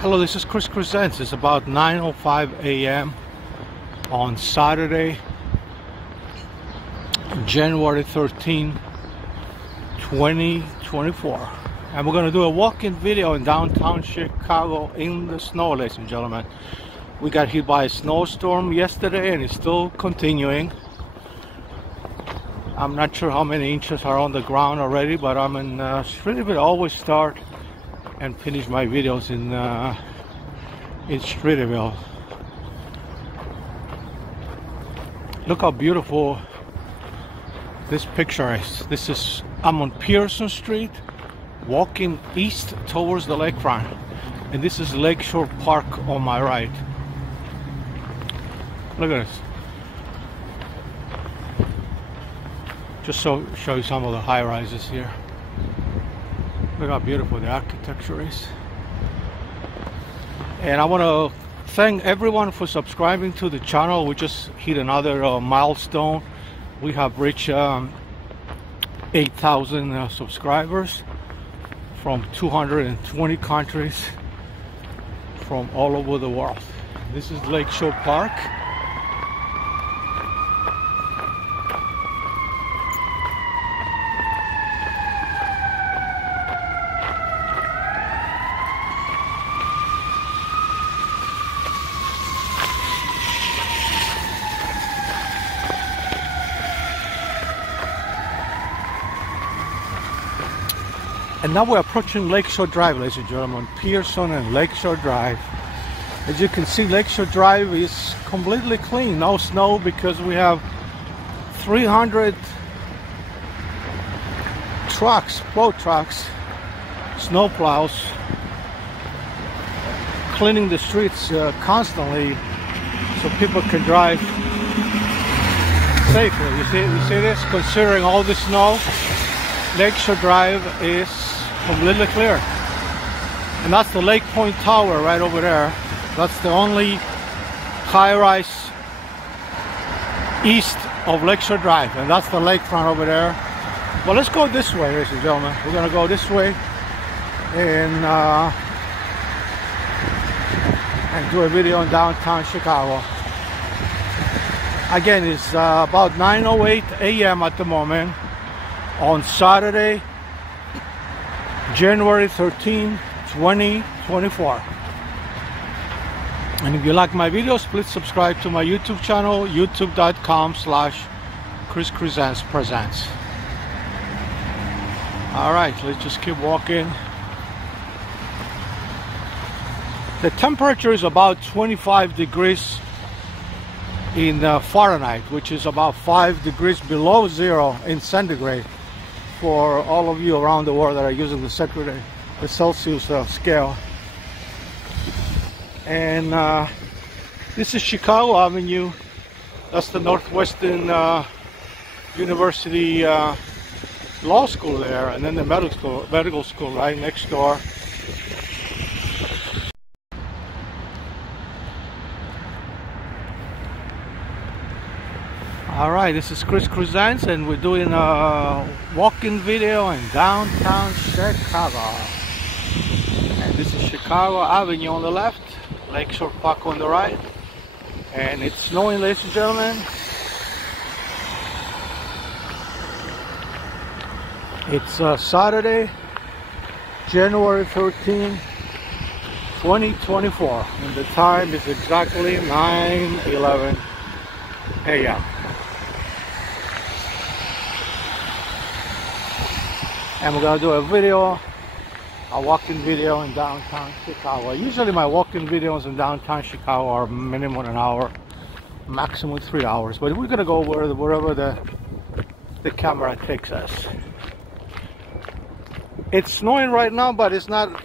Hello, this is Chris Presents. It's about 9:05 a.m. on Saturday, January 13, 2024. And we're going to do a walk-in video in downtown Chicago in the snow, ladies and gentlemen. We got hit by a snowstorm yesterday and it's still continuing. I'm not sure how many inches are on the ground already, but I'm in Streeterville. I always start and finish my videos in Streeterville. Look how beautiful this picture is. I'm on Pearson Street, walking east towards the lakefront, and this is Lakeshore Park on my right. Look at this. Just show you some of the high rises here. Look how beautiful the architecture is. And I want to thank everyone for subscribing to the channel. We just hit another milestone. We have reached 8,000 subscribers from 220 countries from all over the world. This is Lakeshore Park. And now we're approaching Lakeshore Drive, ladies and gentlemen. Pearson and Lakeshore Drive. As you can see, Lakeshore Drive is completely clean. No snow because we have 300 trucks, plow trucks, snow plows, cleaning the streets constantly so people can drive safely. You see this? Considering all the snow, Lakeshore Drive is completely clear. And that's the Lake Point Tower right over there. That's the only high-rise east of Lakeshore Drive, and that's the lakefront over there. Well, let's go this way, ladies and gentlemen. We're gonna go this way and do a video in downtown Chicago. Again, it's about 9:08 a.m. at the moment on Saturday, January 13, 2024. And if you like my videos, please subscribe to my YouTube channel, youtube.com/Chris Presents. All right, let's just keep walking. The temperature is about 25 degrees in Fahrenheit, which is about 5 degrees below zero in centigrade for all of you around the world that are using the Celsius scale. And this is Chicago Avenue. That's the Northwestern University Law School there, and then the medical school right next door. Alright, this is Chris Presents, and we're doing a walk-in video in downtown Chicago. And this is Chicago Avenue on the left, Lakeshore Park on the right. And it's snowing, ladies and gentlemen. It's Saturday, January 13, 2024. And the time is exactly 9:11 a.m. And we're gonna do a video, a walk-in video in downtown Chicago. Usually my walk-in videos in downtown Chicago are minimum an hour, maximum 3 hours. But we're gonna go wherever the camera takes us. It's snowing right now, but it's not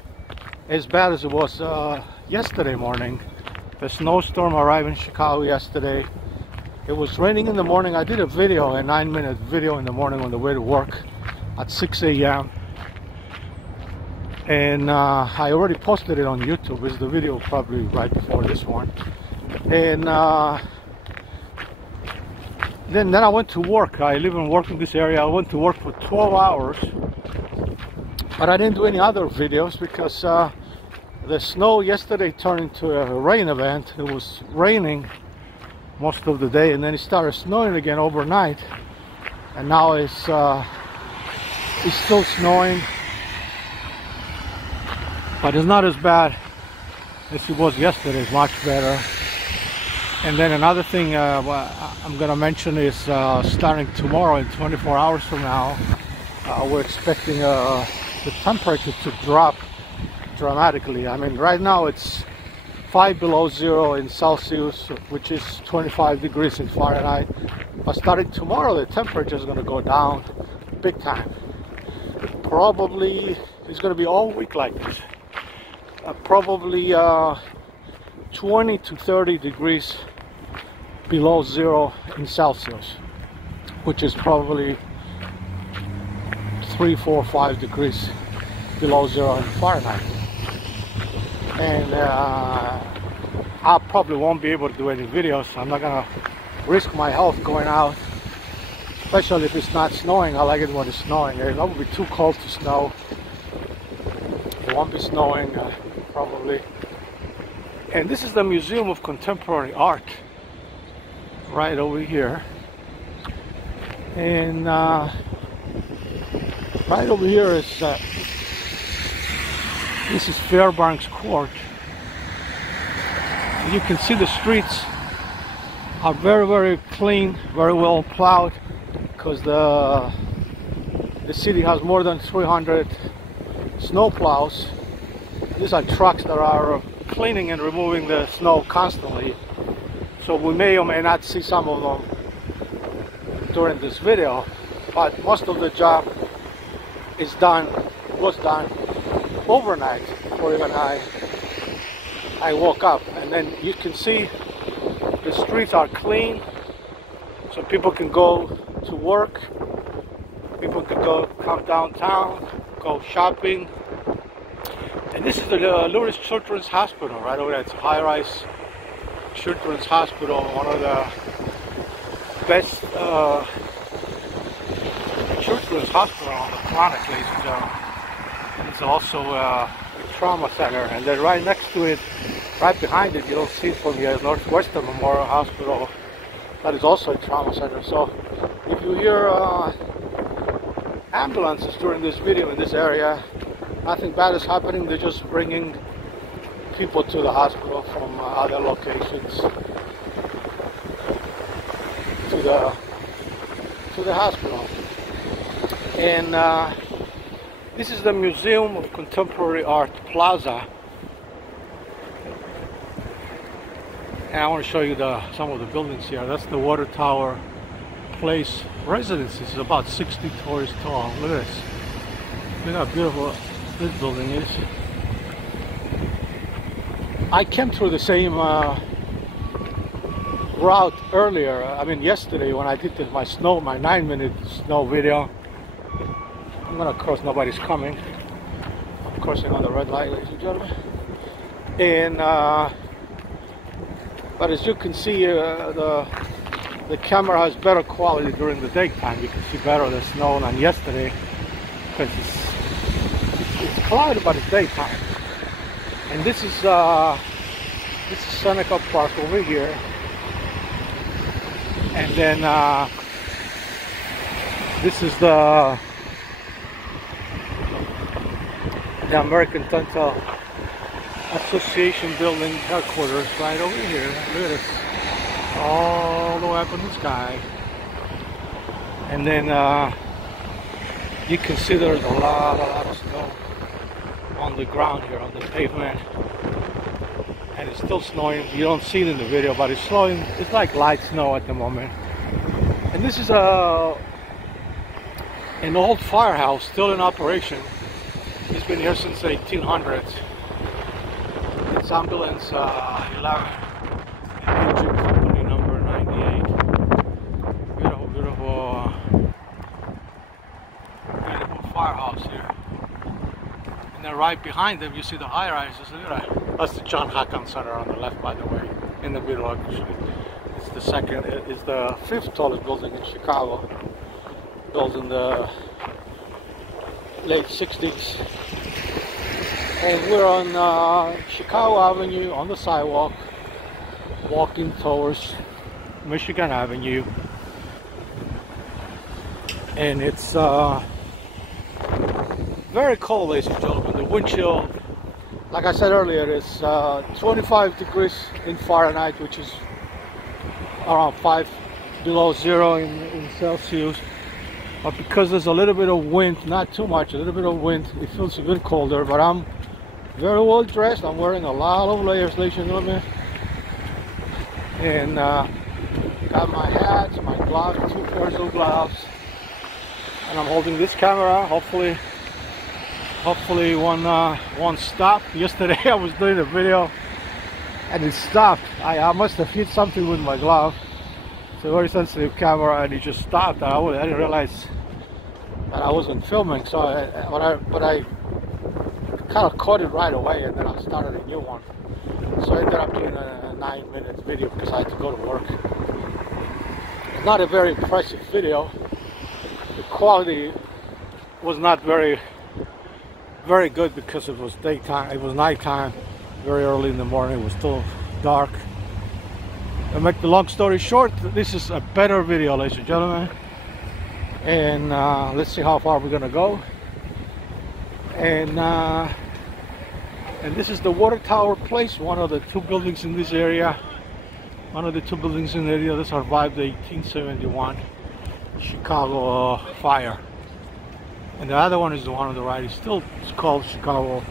as bad as it was yesterday morning. The snowstorm arrived in Chicago yesterday. It was raining in the morning. I did a video, a 9-minute video in the morning on the way to work at 6 a.m. and I already posted it on YouTube. It's the video probably right before this one. And then I went to work. I live and work in this area. I went to work for 12 hours, but I didn't do any other videos because The snow yesterday turned into a rain event. It was raining most of the day, and then it started snowing again overnight, and now it's still snowing, but it's not as bad as it was yesterday. It's much better. And then another thing I'm gonna mention is starting tomorrow, in 24 hours from now, we're expecting the temperature to drop dramatically. I mean, right now it's 5 below zero in Celsius, which is 25 degrees in Fahrenheit. But starting tomorrow, the temperature is going to go down big time. Probably it's going to be all week like this. Probably 20 to 30 degrees below zero in Celsius, which is probably 3, 4, 5 degrees below zero in Fahrenheit. And I probably won't be able to do any videos. I'm not gonna risk my health going out, especially if it's not snowing. I like it when it's snowing. It won't be too cold to snow. It won't be snowing probably. And this is the Museum of Contemporary Art right over here. And right over here is this is Fairbanks Court. You can see the streets are very, very clean, very well plowed, because the city has more than 300 snow plows. These are trucks that are cleaning and removing the snow constantly. So we may or may not see some of them during this video, but most of the job was done overnight before even I woke up. And then you can see the streets are clean, so people can go to work, people can come downtown, go shopping. And this is the Lourdes Children's Hospital right over there. It's a high-rise children's hospital, one of the best children's hospital on the planet, ladies and gentlemen. It's also a trauma center, and then right next to it, right behind it, you don't see it from here, is Northwestern Memorial Hospital. That is also a trauma center. So if you hear ambulances during this video in this area, nothing bad is happening. They're just bringing people to the hospital from other locations to the hospital. And this is the Museum of Contemporary Art Plaza. And I want to show you some of the buildings here. That's the Water Tower Place Residence. It's about 60 stories tall. Look at this. Look how beautiful this building is. I came through the same route earlier. I mean, yesterday when I did my 9-minute snow video. I'm gonna cross, nobody's coming. I'm crossing on the red light, ladies and gentlemen. And but as you can see, the camera has better quality during the daytime. You can see better the snow than yesterday, because it's cloudy, but it's daytime. And this is Seneca Park over here. And then this is the American Dental Association building headquarters right over here. Look at this, all the way up in the sky. And then you can see there's a lot of snow on the ground here, on the pavement, and it's still snowing. You don't see it in the video, but it's snowing. It's like light snow at the moment. And this is an old firehouse still in operation. It's been here since the 1800s. It's ambulance 11, engine company number 98. Beautiful firehouse here. And then right behind them, you see the high rises. Look at that. That's the John Hackam Center on the left, by the way, in the middle actually. It's the second. It's the 5th tallest building in Chicago, built in the late 60s. And we're on Chicago Avenue on the sidewalk, walking towards Michigan Avenue. And it's very cold, ladies and gentlemen. The wind chill, like I said earlier, is 25 degrees in Fahrenheit, which is around 5 below zero in Celsius. But because there's a little bit of wind, not too much, a little bit of wind, it feels a bit colder. But I'm very well dressed. I'm wearing a lot of layers, ladies and gentlemen. And got my hat, my gloves, 2 pairs of gloves. And I'm holding this camera. Hopefully one stop. Yesterday I was doing a video and it stopped. I must have hit something with my glove. It's a very sensitive camera and it just stopped. I didn't realize that I wasn't filming, so I kind of caught it right away, and then I started a new one. So I ended up doing a 9-minute video because I had to go to work. It's not a very impressive video. The quality was not very good because it was daytime. It was nighttime, very early in the morning. It was still dark. To make the long story short, this is a better video, ladies and gentlemen. And let's see how far we're gonna go. And this is the Water Tower Place, one of the 2 buildings in this area. One of the 2 buildings in the area that survived the 1871 Chicago fire. And the other one is the one on the right. It's called Chicago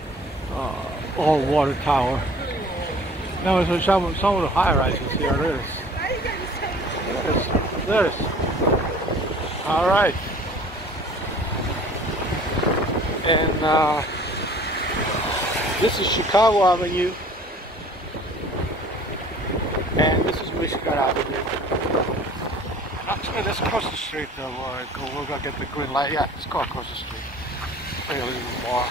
All Water Tower. Now so some of the high rises here. There it is. All right. And this is Chicago Avenue, and this is Michigan Avenue. Actually, let's cross the street. We're gonna get the green light. Yeah, let's go across the street. Wait a little more.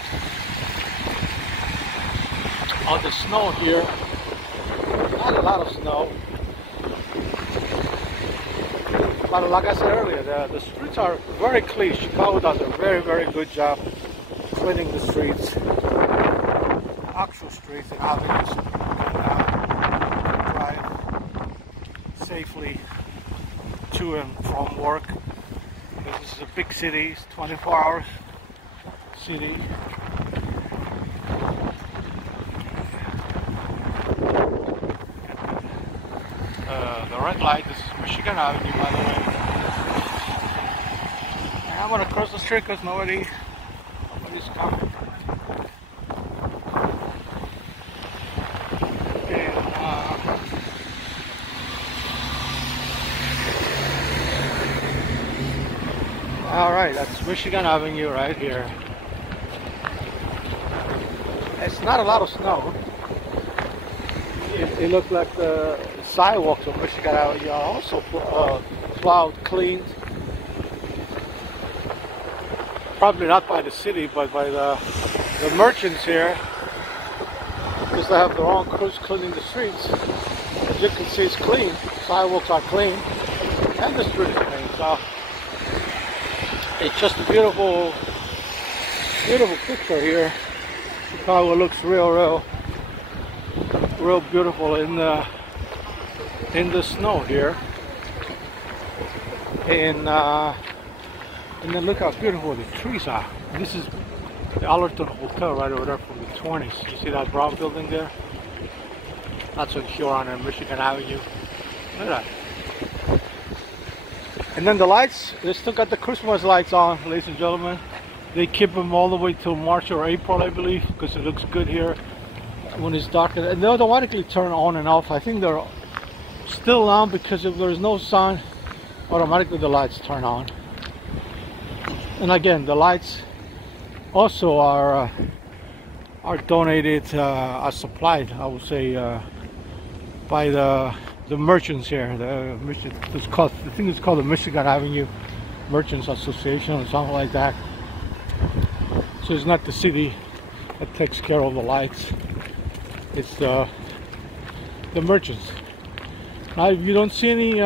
Oh, the snow here. Not a lot of snow. But like I said earlier, the streets are very clean. Chicago does a very, very good job cleaning the streets, actual streets and avenues, so people can drive safely to and from work. This is a big city, it's 24 hours city. The red light, this is Michigan Avenue, by the way. And I'm gonna cross the street because nobody's coming. Alright, that's Michigan Avenue right here. It's not a lot of snow. It looked like the sidewalks of Michigan Avenue are also plowed, cleaned. Probably not by the city, but by the merchants here, because they have their own crews cleaning the streets. As you can see, it's clean. Sidewalks are clean, and the street is clean. So it's just a beautiful picture here. Chicago looks real beautiful in the snow here, and then look how beautiful the trees are. This is the Allerton Hotel right over there from the 20s. You see that brown building there? That's on Huron and Michigan Avenue. Look at that. And then the lights, they still got the Christmas lights on, ladies and gentlemen. They keep them all the way till March or April, I believe, because it looks good here when it's dark. And they automatically turn on and off. I think they're still on because if there's no sun, automatically the lights turn on. And again, the lights also are donated, are supplied, I would say, by the merchants here. It's called, I think it's called the Michigan Avenue Merchants Association or something like that. So it's not the city that takes care of the lights. It's the merchants. Now, if you don't see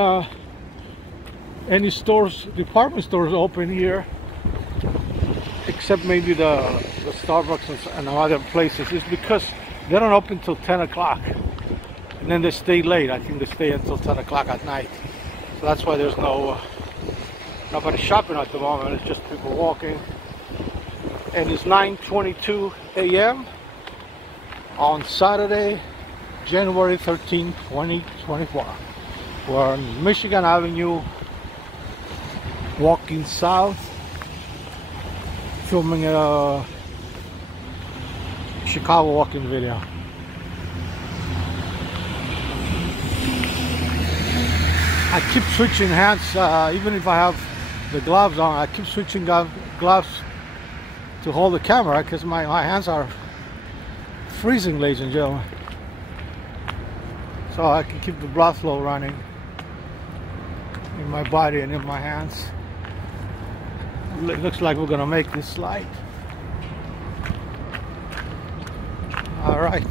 any stores, department stores open here, except maybe the the Starbucks and other places is because they don't open till 10 o'clock. And then they stay late. I think they stay until 10 o'clock at night. So that's why there's nobody shopping at the moment. It's just people walking. And it's 9:22 a.m. on Saturday, January 13, 2024. We're on Michigan Avenue, walking south, filming a Chicago walking video. I keep switching hands, even if I have the gloves on. I keep switching gloves to hold the camera because my hands are freezing, ladies and gentlemen. So I can keep the blood flow running in my body and in my hands. It looks like we're gonna make this slide. All right,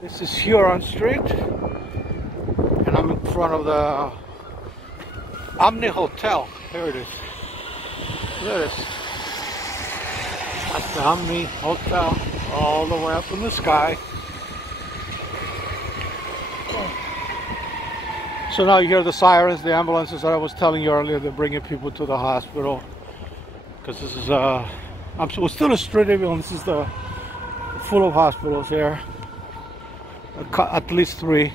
this is Huron Street, and I'm in front of the Omni Hotel. Here it is. There it is. That's the Omni Hotel, all the way up in the sky. So now you hear the sirens, the ambulances that I was telling you earlier. They're bringing people to the hospital because this is we're still in Streeterville, and this is full of hospitals here. At least 3.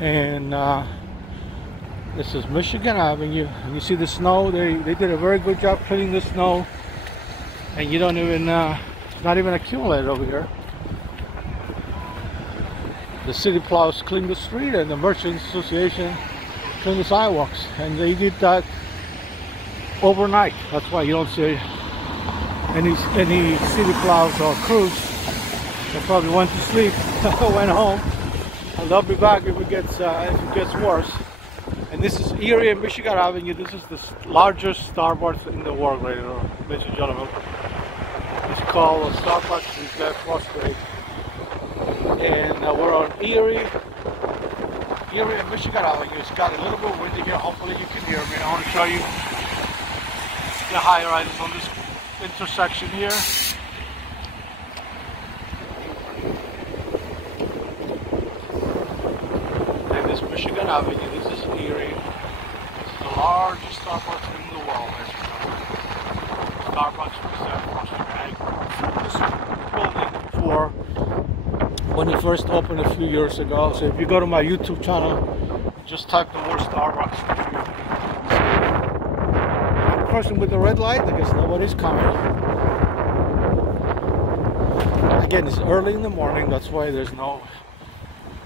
And this is Michigan Avenue, and you see the snow. They did a very good job cleaning the snow, and you don't even it's not even accumulated over here. The city plows clean the street, and the Merchants Association clean the sidewalks, and they did that overnight. That's why you don't see any city plows or crews. They probably went to sleep, went home, and they'll be back if it gets worse. And this is Erie and Michigan Avenue. This is the largest Starbucks in the world, ladies and gentlemen. It's called Starbucks in Glen Cross Street. And we're on Erie and Michigan Avenue. It's got a little bit windy here. Hopefully you can hear me. I want to show you the high rises on this intersection here. And this Michigan Avenue. This is Erie. This is the largest Starbucks in the world. Starbucks building for when it first opened a few years ago. So if you go to my YouTube channel, just type the word Starbucks. I'm crossing with the red light. I guess nobody's coming. Again, it's early in the morning. That's why there's no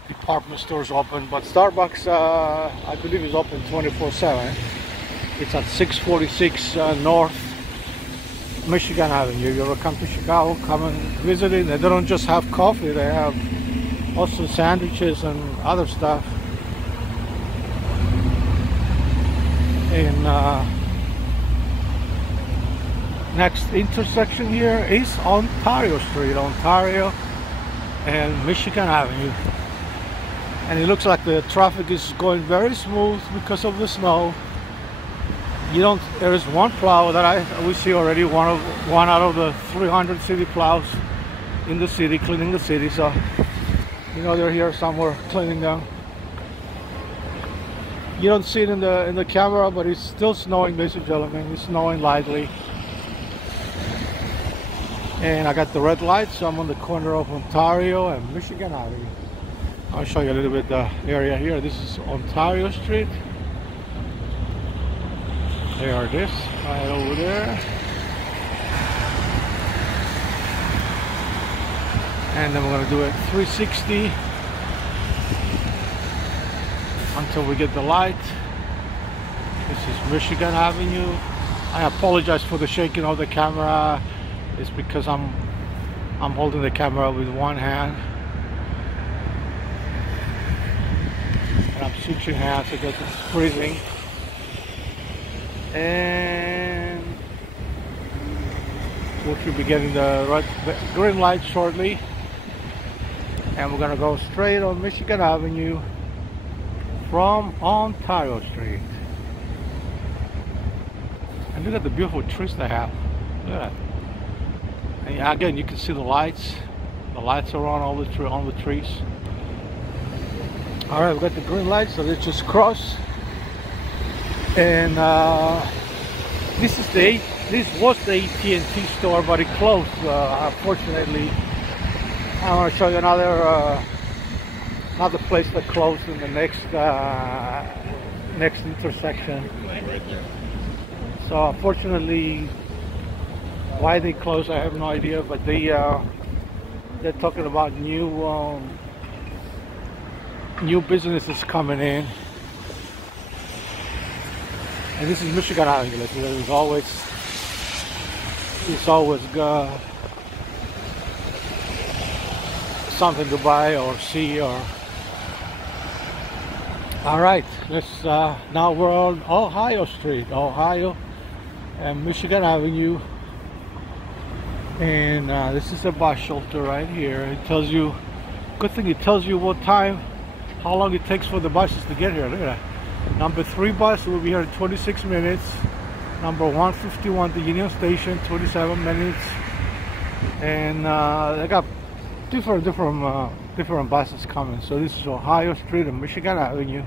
department stores open. But Starbucks, I believe, is open 24/7. It's at 646 North Michigan Avenue. You ever come to Chicago, come and visit it. They don't just have coffee, they have also sandwiches and other stuff. And next intersection here is Ontario Street, Ontario and Michigan Avenue. And it looks like the traffic is going very smooth because of the snow. There is one plow that we see already, one out of the 300 city plows in the city, cleaning the city. So they're here somewhere cleaning them. You don't see it in the camera, but it's still snowing, ladies and gentlemen. It's snowing lightly. And I got the red light, so I'm on the corner of Ontario and Michigan Avenue. I'll show you a little bit the area here. This is Ontario Street. There it is, right over there. And then we're going to do it 360 until we get the light. This is Michigan Avenue. I apologize for the shaking of the camera. It's because I'm holding the camera with one hand. And I'm switching hands because it's freezing. And we should be getting the green light shortly. And we're gonna go straight on Michigan Avenue from Ontario Street. And look at the beautiful trees they have. Look at that. And again, you can see the lights. The lights are on all the trees. All right, we got the green light, so let's just cross. And this was the AT&T store, but it closed. Unfortunately, I want to show you another place that closed in the next intersection. So unfortunately, why they closed, I have no idea. But they're talking about new businesses coming in. And this is Michigan Avenue. There's always something to buy or see. Or all right, let's now we're on Ohio Street, Ohio and Michigan Avenue, and this is a bus shelter right here. It tells you, good thing it tells you what time, how long it takes for the buses to get here. Look at that. Number 3 bus will be here in 26 minutes. Number 151 to Union Station, 27 minutes. And they got different buses coming. So this is Ohio Street and Michigan Avenue.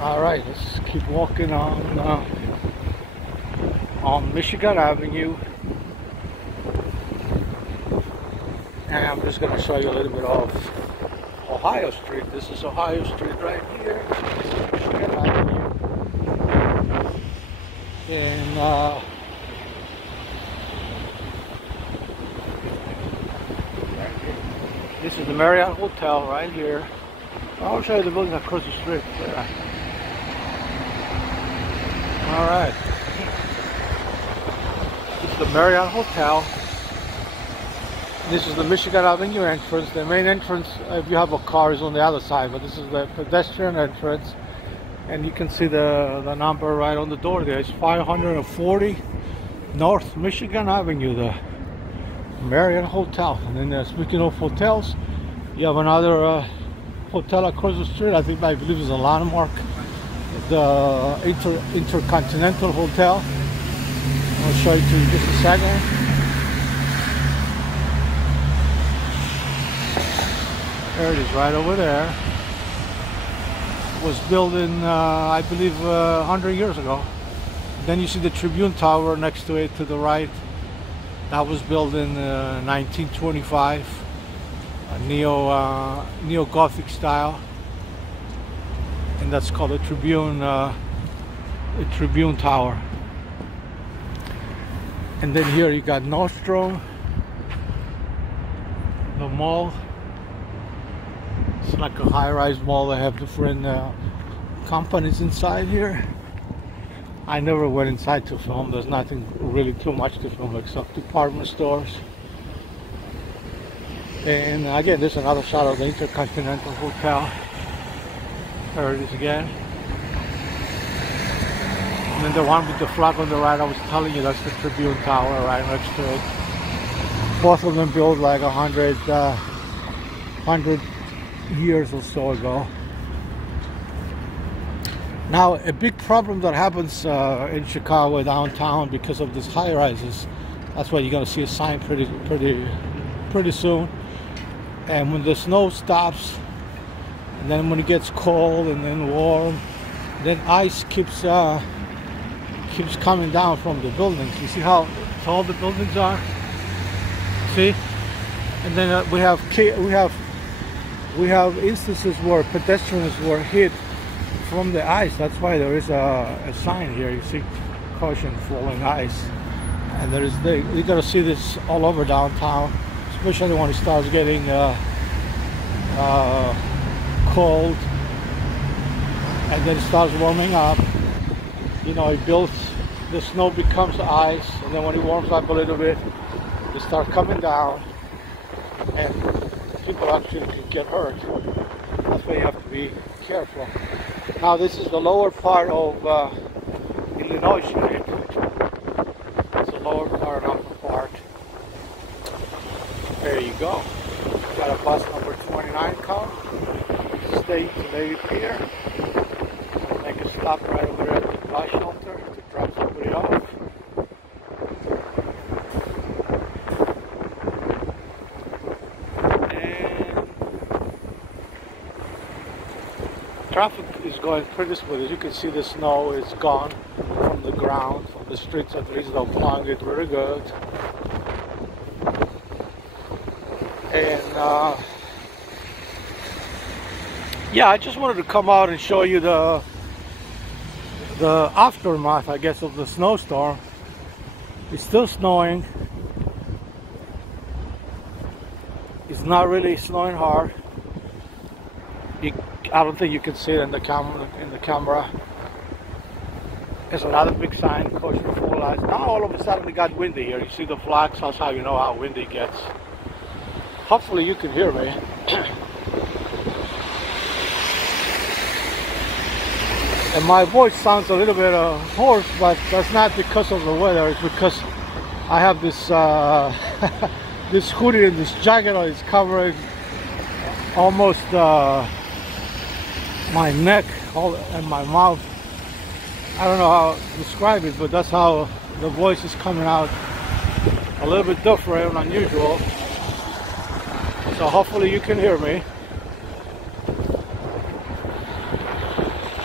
All right, let's keep walking on Michigan Avenue. And I'm just going to show you a little bit of Ohio Street. This is Ohio Street right here. Michigan Avenue. And this is the Marriott Hotel right here. I'll show you the building across the street. Yeah. All right. This is the Marriott Hotel. This is the Michigan Avenue entrance. The main entrance, if you have a car, is on the other side, but this is the pedestrian entrance. And you can see the number right on the door there. It's 540 North Michigan Avenue, the Marriott Hotel. And then speaking of hotels, you have another hotel across the street. I believe it's a Landmark, the Intercontinental Hotel. I'll show you to you in just a second. There it is, right over there. It was built in, I believe, 100 years ago. Then you see the Tribune Tower next to it to the right. That was built in 1925, a neo-Gothic style, and that's called a Tribune Tower. And then here you got Nordstrom, the mall. It's like a high-rise mall. They have different companies inside here. I never went inside to film. There's nothing really too much to film except department stores. And again, there's another shot of the Intercontinental Hotel. There it is again. And then the one with the flag on the right, I was telling you, that's the Tribune Tower right next to it. Both of them built like 100 years or so ago. Now, a big problem that happens in Chicago downtown because of these high rises. That's why you're going to see a sign pretty soon. And when the snow stops, and then when it gets cold and then warm, then ice keeps coming down from the buildings. You see how tall the buildings are? See? And then we have instances where pedestrians were hit from the ice. That's why there is a sign here. You see, caution, falling ice. And you're gonna see this all over downtown, especially when it starts getting cold, and then it starts warming up. You know, the snow becomes ice, and then when it warms up a little bit, they start coming down, and people actually can get hurt. That's why you have to be careful. Now this is the lower part of Illinois Street. It's the lower part, upper part. There you go. got a bus number 29 car. Stay to Lady Pier. I'll make a stop right over there at the bus shelter to drop somebody off. And traffic is going pretty smooth. As you can see, the snow is gone from the ground, from the streets at least. They're plowing it really good. And yeah, I just wanted to come out and show you the aftermath, I guess, of the snowstorm. It's still snowing. It's not really snowing hard. I don't think you can see it in the camera. There's another big sign, caution full ice. Now all of a sudden it got windy here. You see the flags, that's how you know how windy it gets. Hopefully you can hear me. And my voice sounds a little bit hoarse, but that's not because of the weather. It's because I have this this hoodie and this jacket is covering almost my neck and my mouth. I don't know how to describe it, but that's how the voice is coming out. A little bit different and unusual. So hopefully you can hear me.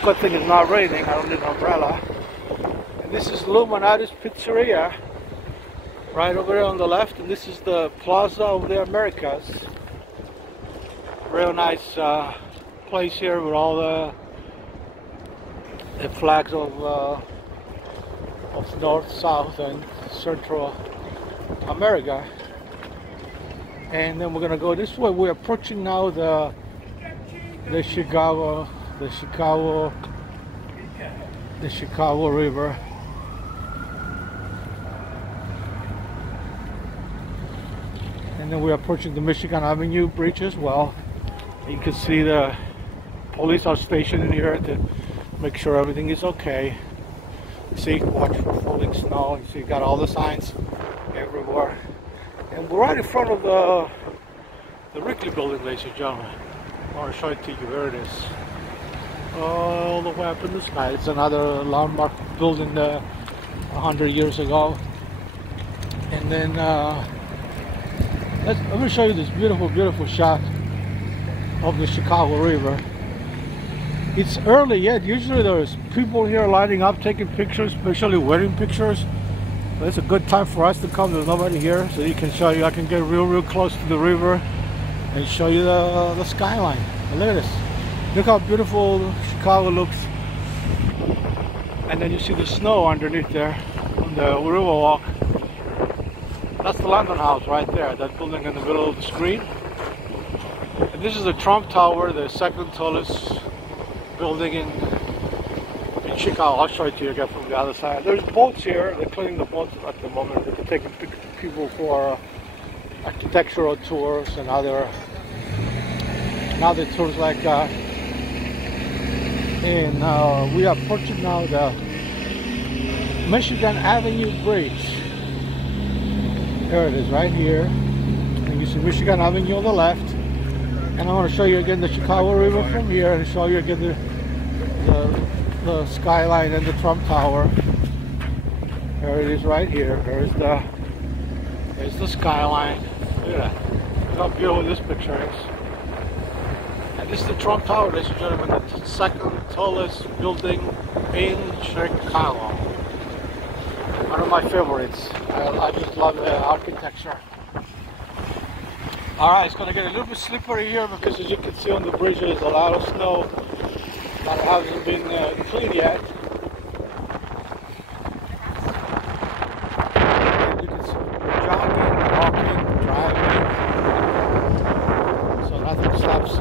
Good thing it's not raining, I don't need an umbrella. And this is Illuminati's Pizzeria, right over there on the left, and this is the Plaza of the Americas. Real nice place here with all the flags of North, South, and Central America. And then we're gonna go this way. We're approaching now the Chicago River. And then we're approaching the Michigan Avenue Bridge as well. You can see the police are stationed in here to make sure everything is okay. See, watch for falling snow. You see, you got all the signs everywhere. And we're right in front of the Wrigley building, ladies and gentlemen. I want to show it to you. Here it is. All the way up in the sky. It's another landmark building 100 years ago. And then let me show you this beautiful, beautiful shot of the Chicago River. It's early yet. Usually there's people here lining up taking pictures, especially wedding pictures. But it's a good time for us to come. There's nobody here, so you can show you. I can get real close to the river and show you the skyline. And look at this. Look how beautiful Chicago looks. And then you see the snow underneath there on the river walk. That's the London House right there, that building in the middle of the screen. And this is the Trump Tower, the second tallest building in Chicago. I'll show it to you again from the other side. There's boats here. They're cleaning the boats at the moment. They're taking people for architectural tours and other tours like that. And we are approaching now the Michigan Avenue Bridge. There it is, right here. And you see Michigan Avenue on the left. And I want to show you again the Chicago River from here, and show you again the skyline and the Trump Tower. There it is, right here. There's the skyline. Look at that. Look how beautiful this picture is. And this is the Trump Tower, ladies and gentlemen, the second tallest building in Chicago. One of my favorites. I just love the architecture. Alright, it's going to get a little bit slippery here because, as you can see on the bridge, there's a lot of snow that hasn't been cleaned yet. And you can see we're jogging, walking, driving. So nothing stops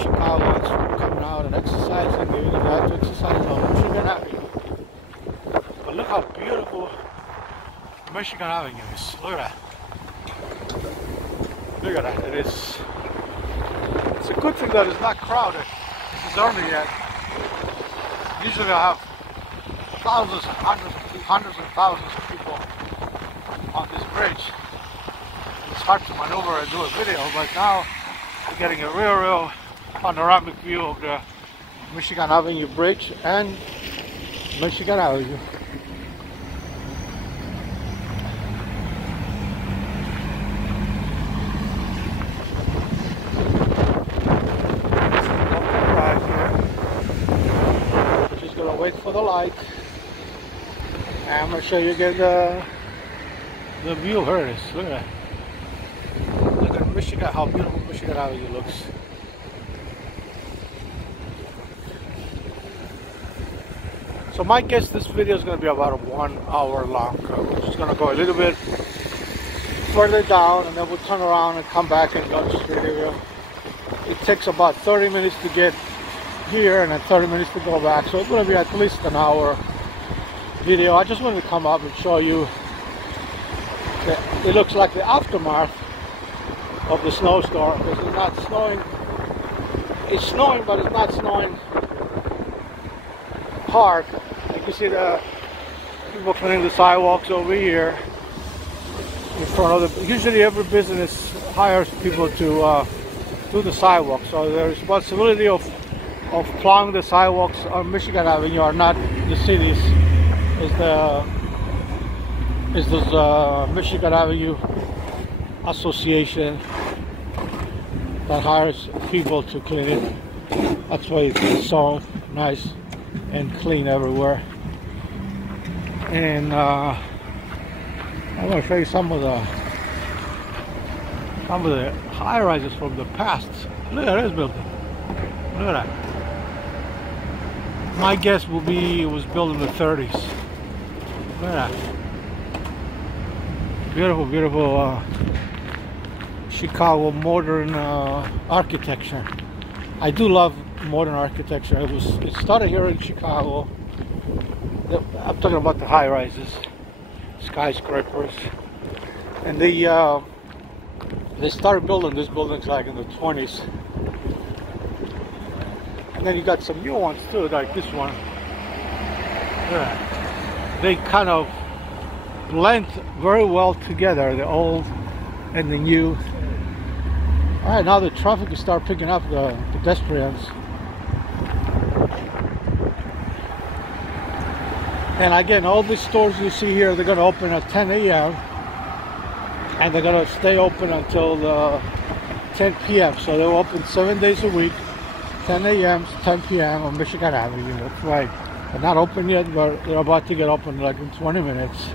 Chicagoans from coming out and exercising. Even if you have to exercise on Michigan Avenue. But look how beautiful Michigan Avenue is. Look at that. Look at that. It's a good thing that it's not crowded. This is early yet. Usually I have thousands, hundreds and thousands of people on this bridge. It's hard to maneuver and do a video, but now we're getting a real panoramic view of the Michigan Avenue Bridge and Michigan Avenue. Just gonna wait for the light, and I'm gonna show you again the view. Here it is. Look at that. Look at Michigan, how beautiful Michigan Avenue looks. So my guess this video is going to be about 1 hour long. We're just going to go a little bit further down, and then we'll turn around and come back and go straight here. It takes about 30 minutes to get here and then 30 minutes to go back. So it's going to be at least an hour video. I just wanted to come up and show you that it looks like the aftermath of the snowstorm, because it's not snowing. It's snowing, but it's not snowing hard. You can see the people cleaning the sidewalks over here in front of the. Usually every business hires people to do the sidewalks, so the responsibility of plowing the sidewalks on Michigan Avenue are not the cities, is the Michigan Avenue Association that hires people to clean it. That's why it's so nice and clean everywhere. And I'm going to show you some of the high-rises from the past. Look at this building. Look at that. My guess will be it was built in the 30s. Look at that. Beautiful Chicago modern architecture. I do love modern architecture. It started here in Chicago. I'm talking about the high-rises, skyscrapers, and they started building these buildings like in the 20s. And then you got some new ones too, like this one. Yeah. They kind of blend very well together, the old and the new. All right, now the traffic is start picking up, the pedestrians. And again, all these stores you see here, they're going to open at 10 a.m. and they're going to stay open until 10 p.m. So they're open 7 days a week, 10 a.m. to 10 p.m. on Michigan Avenue. That's right. They're not open yet, but they're about to get open like in 20 minutes.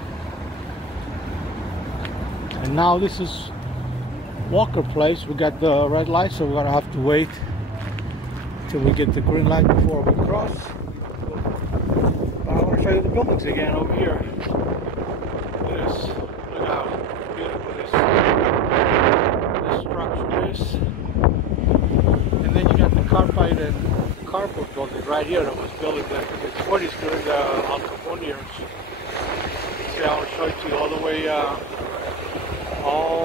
And now this is Walker Place. We got the red light, so we're going to have to wait till we get the green light before we cross. I want to show you the buildings again over here. Look at this. Look how beautiful this structure is. And then you got the Carbide and Cardboard building right here that was built in the 20s during the Al Capone years. See, I want to show it to you all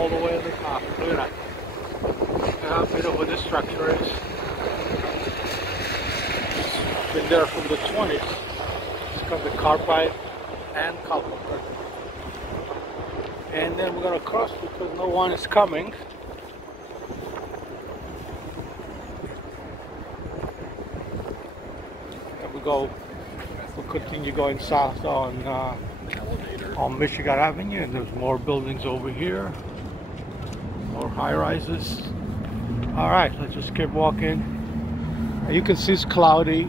the way at the top. Look at that. Look how beautiful this structure is. It's been there from the 20s. Of the Carbide and Cardboard. And then we're going to cross because no one is coming. And we'll continue going south on Michigan Avenue, and there's more buildings over here, more high-rises. All right, let's just keep walking. You can see it's cloudy.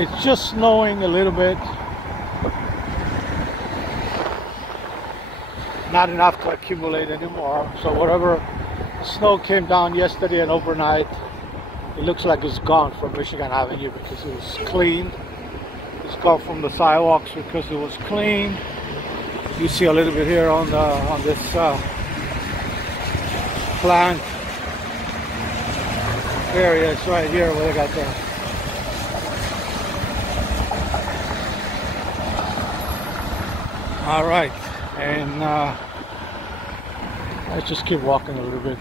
It's just snowing a little bit. Not enough to accumulate anymore. So whatever snow came down yesterday and overnight, it looks like it's gone from Michigan Avenue because it was clean. It's gone from the sidewalks because it was clean. You see a little bit here on this plant area. It's right here where they got the all right, and let's just keep walking a little bit.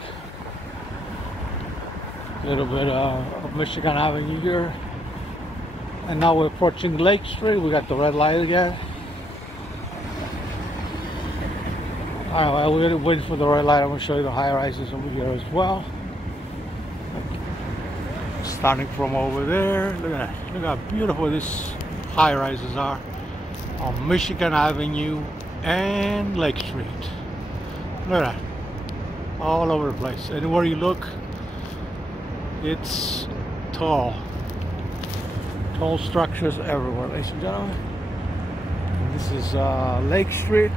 Of Michigan Avenue here, and now we're approaching Lake Street. We got the red light again. Alright, we're waiting for the red light. I'm going to show you the high rises over here as well. Starting from over there, look at that. Look how beautiful these high rises are on Michigan Avenue and Lake Street. Look at that. All over the place. Anywhere you look, it's tall. Tall structures everywhere, ladies and gentlemen. And this is Lake Street.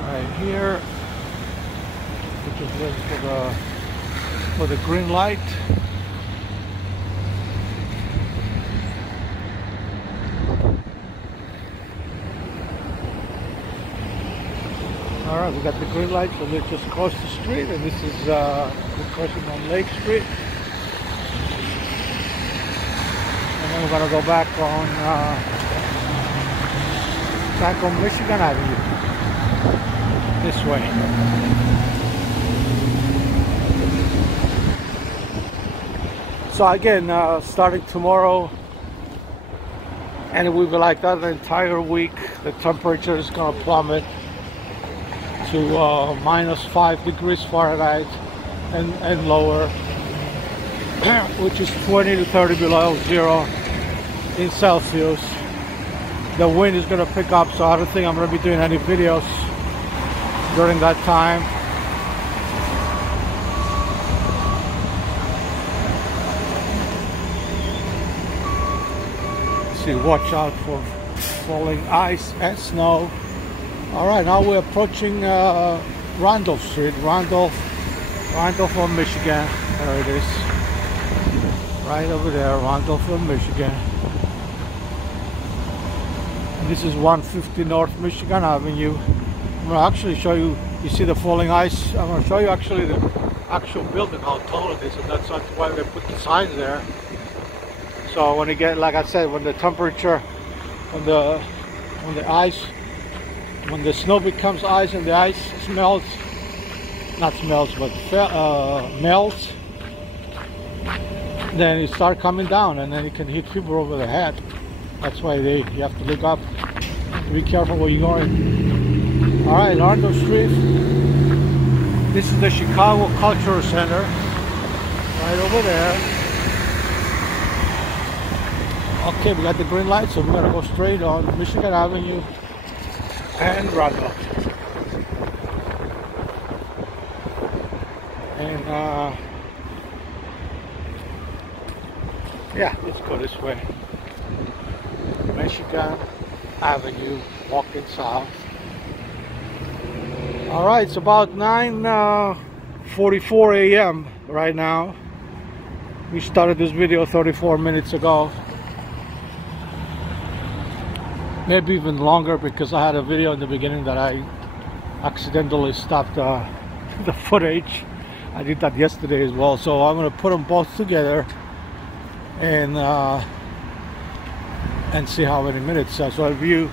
Right here. Which is waiting for the green light. Alright, we got the green light, so let's just cross the street, and this is we're crossing on Lake Street. And then we're gonna go back on Michigan Avenue. This way. So again, starting tomorrow, and it will be like that the entire week. The temperature is gonna plummet to -5 degrees Fahrenheit and lower, which is 20 to 30 below zero in Celsius. The wind is going to pick up, so I don't think I'm going to be doing any videos during that time. See, watch out for falling ice and snow. All right, now we're approaching Randolph Street, Randolph on Michigan. There it is, right over there, Randolph on Michigan. And this is 150 North Michigan Avenue. I'm gonna actually show you. You see the falling ice. I'm gonna show you actually the actual building, how tall it is, and that's why they put the signs there. So when you get, like I said, when the temperature, when the snow becomes ice and the ice melts, then it starts coming down, and then it can hit people over the head. That's why you have to look up, be careful where you're going. All right, Randolph Street. This is the Chicago Cultural Center, right over there. Okay, we got the green light, so we're gonna go straight on Michigan Avenue and Randolph. And yeah, let's go this way. Michigan Avenue, walking south. All right, it's about 9:44 a.m. right now. We started this video 34 minutes ago. Maybe even longer, because I had a video in the beginning that I accidentally stopped the footage. I did that yesterday as well, so I'm going to put them both together and see how many minutes. So if you,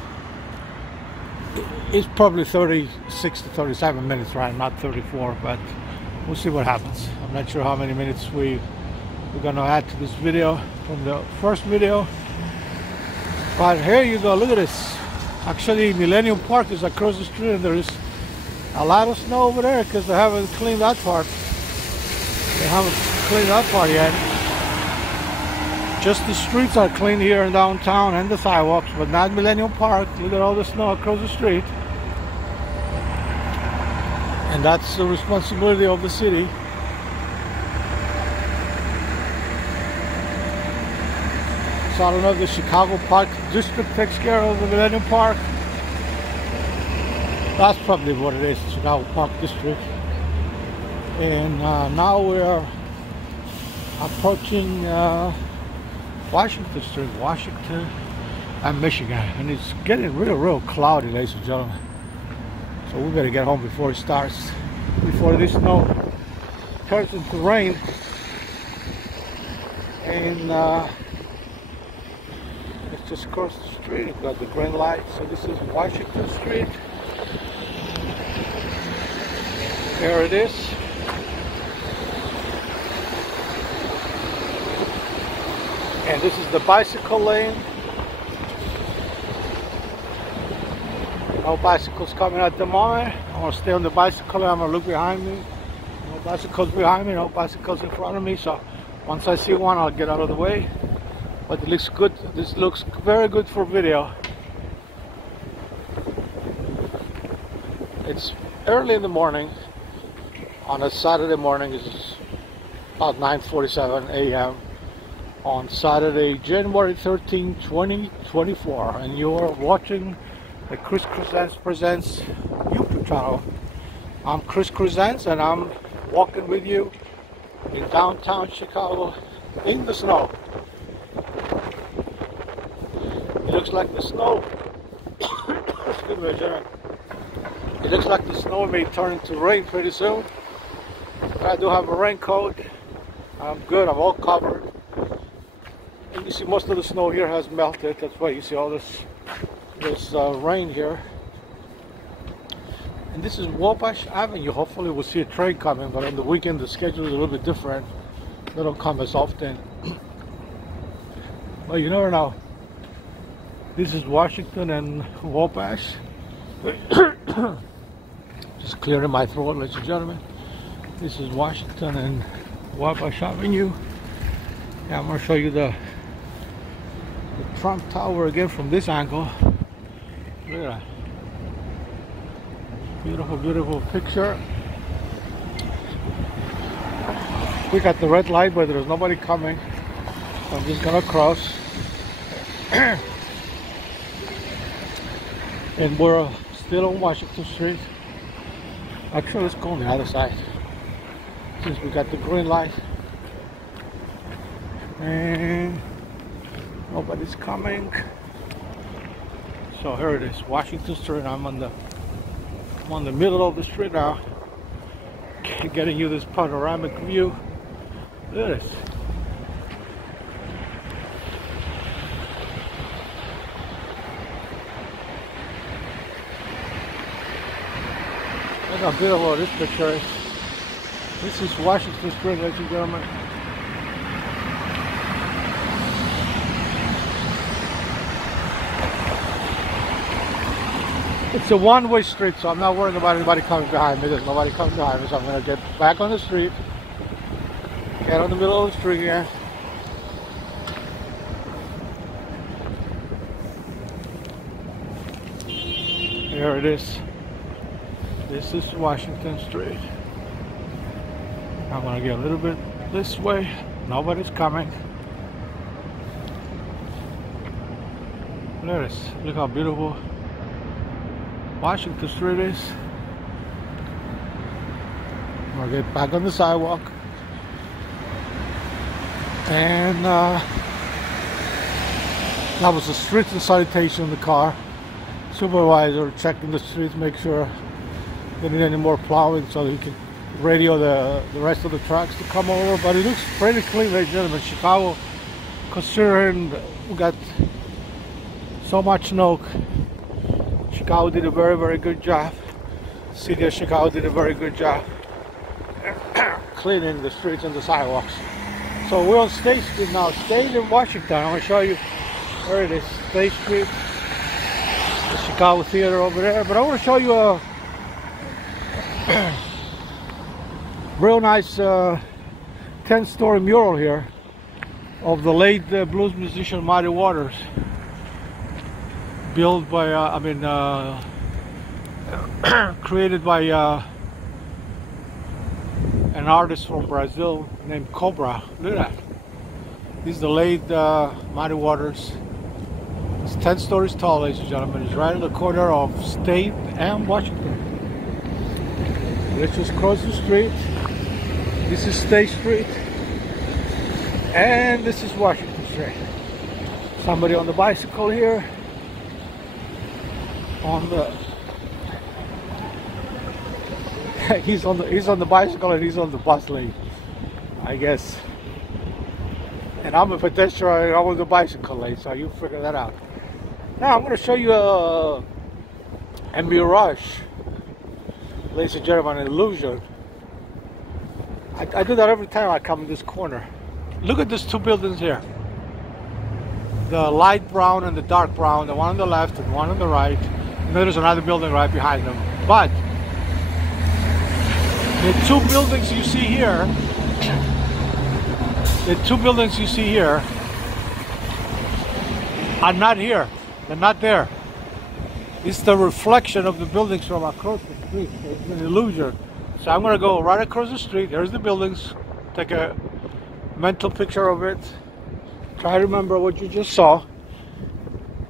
it's probably 36 to 37 minutes, right? Not 34, but we'll see what happens. I'm not sure how many minutes we're going to add to this video from the first video. But here you go, look at this. Actually, Millennium Park is across the street, and there is a lot of snow over there because they haven't cleaned that part. They haven't cleaned that part yet. Just the streets are clean here in downtown and the sidewalks, but not Millennium Park. Look at all the snow across the street. And that's the responsibility of the city. So I don't know if the Chicago Park District takes care of the Millennium Park. That's probably what it is, Chicago Park District. And now we're approaching Washington Street, Washington and Michigan. And it's getting real cloudy, ladies and gentlemen. So we better get home before it starts, before this snow turns into rain. And just across the street, we've got the green light. So this is Washington Street. There it is. And this is the bicycle lane. No bicycles coming at the moment. I'm gonna stay on the bicycle and I'm gonna look behind me. No bicycles behind me, no bicycles in front of me. So once I see one, I'll get out of the way. But it looks good. This looks very good for video. It's early in the morning on a Saturday morning. It's about 9:47 a.m. on Saturday, January 13, 2024, and you're watching the Chris Presents YouTube channel. I'm Chris Presents, and I'm walking with you in downtown Chicago in the snow. It looks like the snow. Excuse me, Jerry. It looks like the snow may turn into rain pretty soon. I do have a raincoat. I'm good. I'm all covered. And you see, most of the snow here has melted. That's why you see all this rain here. And this is Wabash Avenue. Hopefully we'll see a train coming, but on the weekend the schedule is a little bit different. They don't come as often. But you never know. This is Washington and Wabash. Just clearing my throat, ladies and gentlemen. This is Washington and Wabash Avenue. Yeah, I'm going to show you the Trump Tower again from this angle. Look at that. Beautiful, beautiful picture. We got the red light, but there's nobody coming. So I'm just going to cross. And we're still on Washington Street. Actually, let's go on the other side, since we got the green light. And nobody's coming. So here it is, Washington Street. I'm on the middle of the street now, getting you this panoramic view. Look at this. Look how beautiful this picture is. This is Washington Street, ladies and gentlemen. It's a one-way street, so I'm not worrying about anybody coming behind me. There's nobody coming behind me, so I'm going to get back on the street. Get on the middle of the street here. Here it is. This is Washington Street. I'm going to get a little bit this way. Nobody's coming. Look at this. Look how beautiful Washington Street is. I'm going to get back on the sidewalk. And that was the streets and sanitation in the car. Supervisor checking the streets, make sure they need any more plowing so he can radio the rest of the trucks to come over. But it looks pretty clean, ladies and gentlemen. Chicago, considering we got so much snow, Chicago did a very, very good job. The city of Chicago did a very good job cleaning the streets and the sidewalks. So we're on State Street now, State in Washington. I'm going to show you where it is, State Street, the Chicago Theater over there. But I want to show you a real nice 10-story mural here of the late blues musician Muddy Waters, built by created by an artist from Brazil named Cobra. Look at that. This is the late Muddy Waters. It's 10 stories tall, ladies and gentlemen. It's right in the corner of State and Washington. Let's just cross the street. This is State Street, and this is Washington Street. Somebody on the bicycle here. He's on the bicycle and he's on the bus lane, I guess. And I'm a pedestrian. I'm on the bicycle lane, so you figure that out. Now I'm going to show you a mirage, ladies and gentlemen, an illusion. I do that every time I come in this corner. Look at these two buildings here. The light brown and the dark brown, the one on the left and one on the right. And there's another building right behind them. But the two buildings you see here, are not here. They're not there. It's the reflection of the buildings from across the street. It's an illusion. So I'm going to go right across the street. There's the buildings. Take a mental picture of it. Try to remember what you just saw.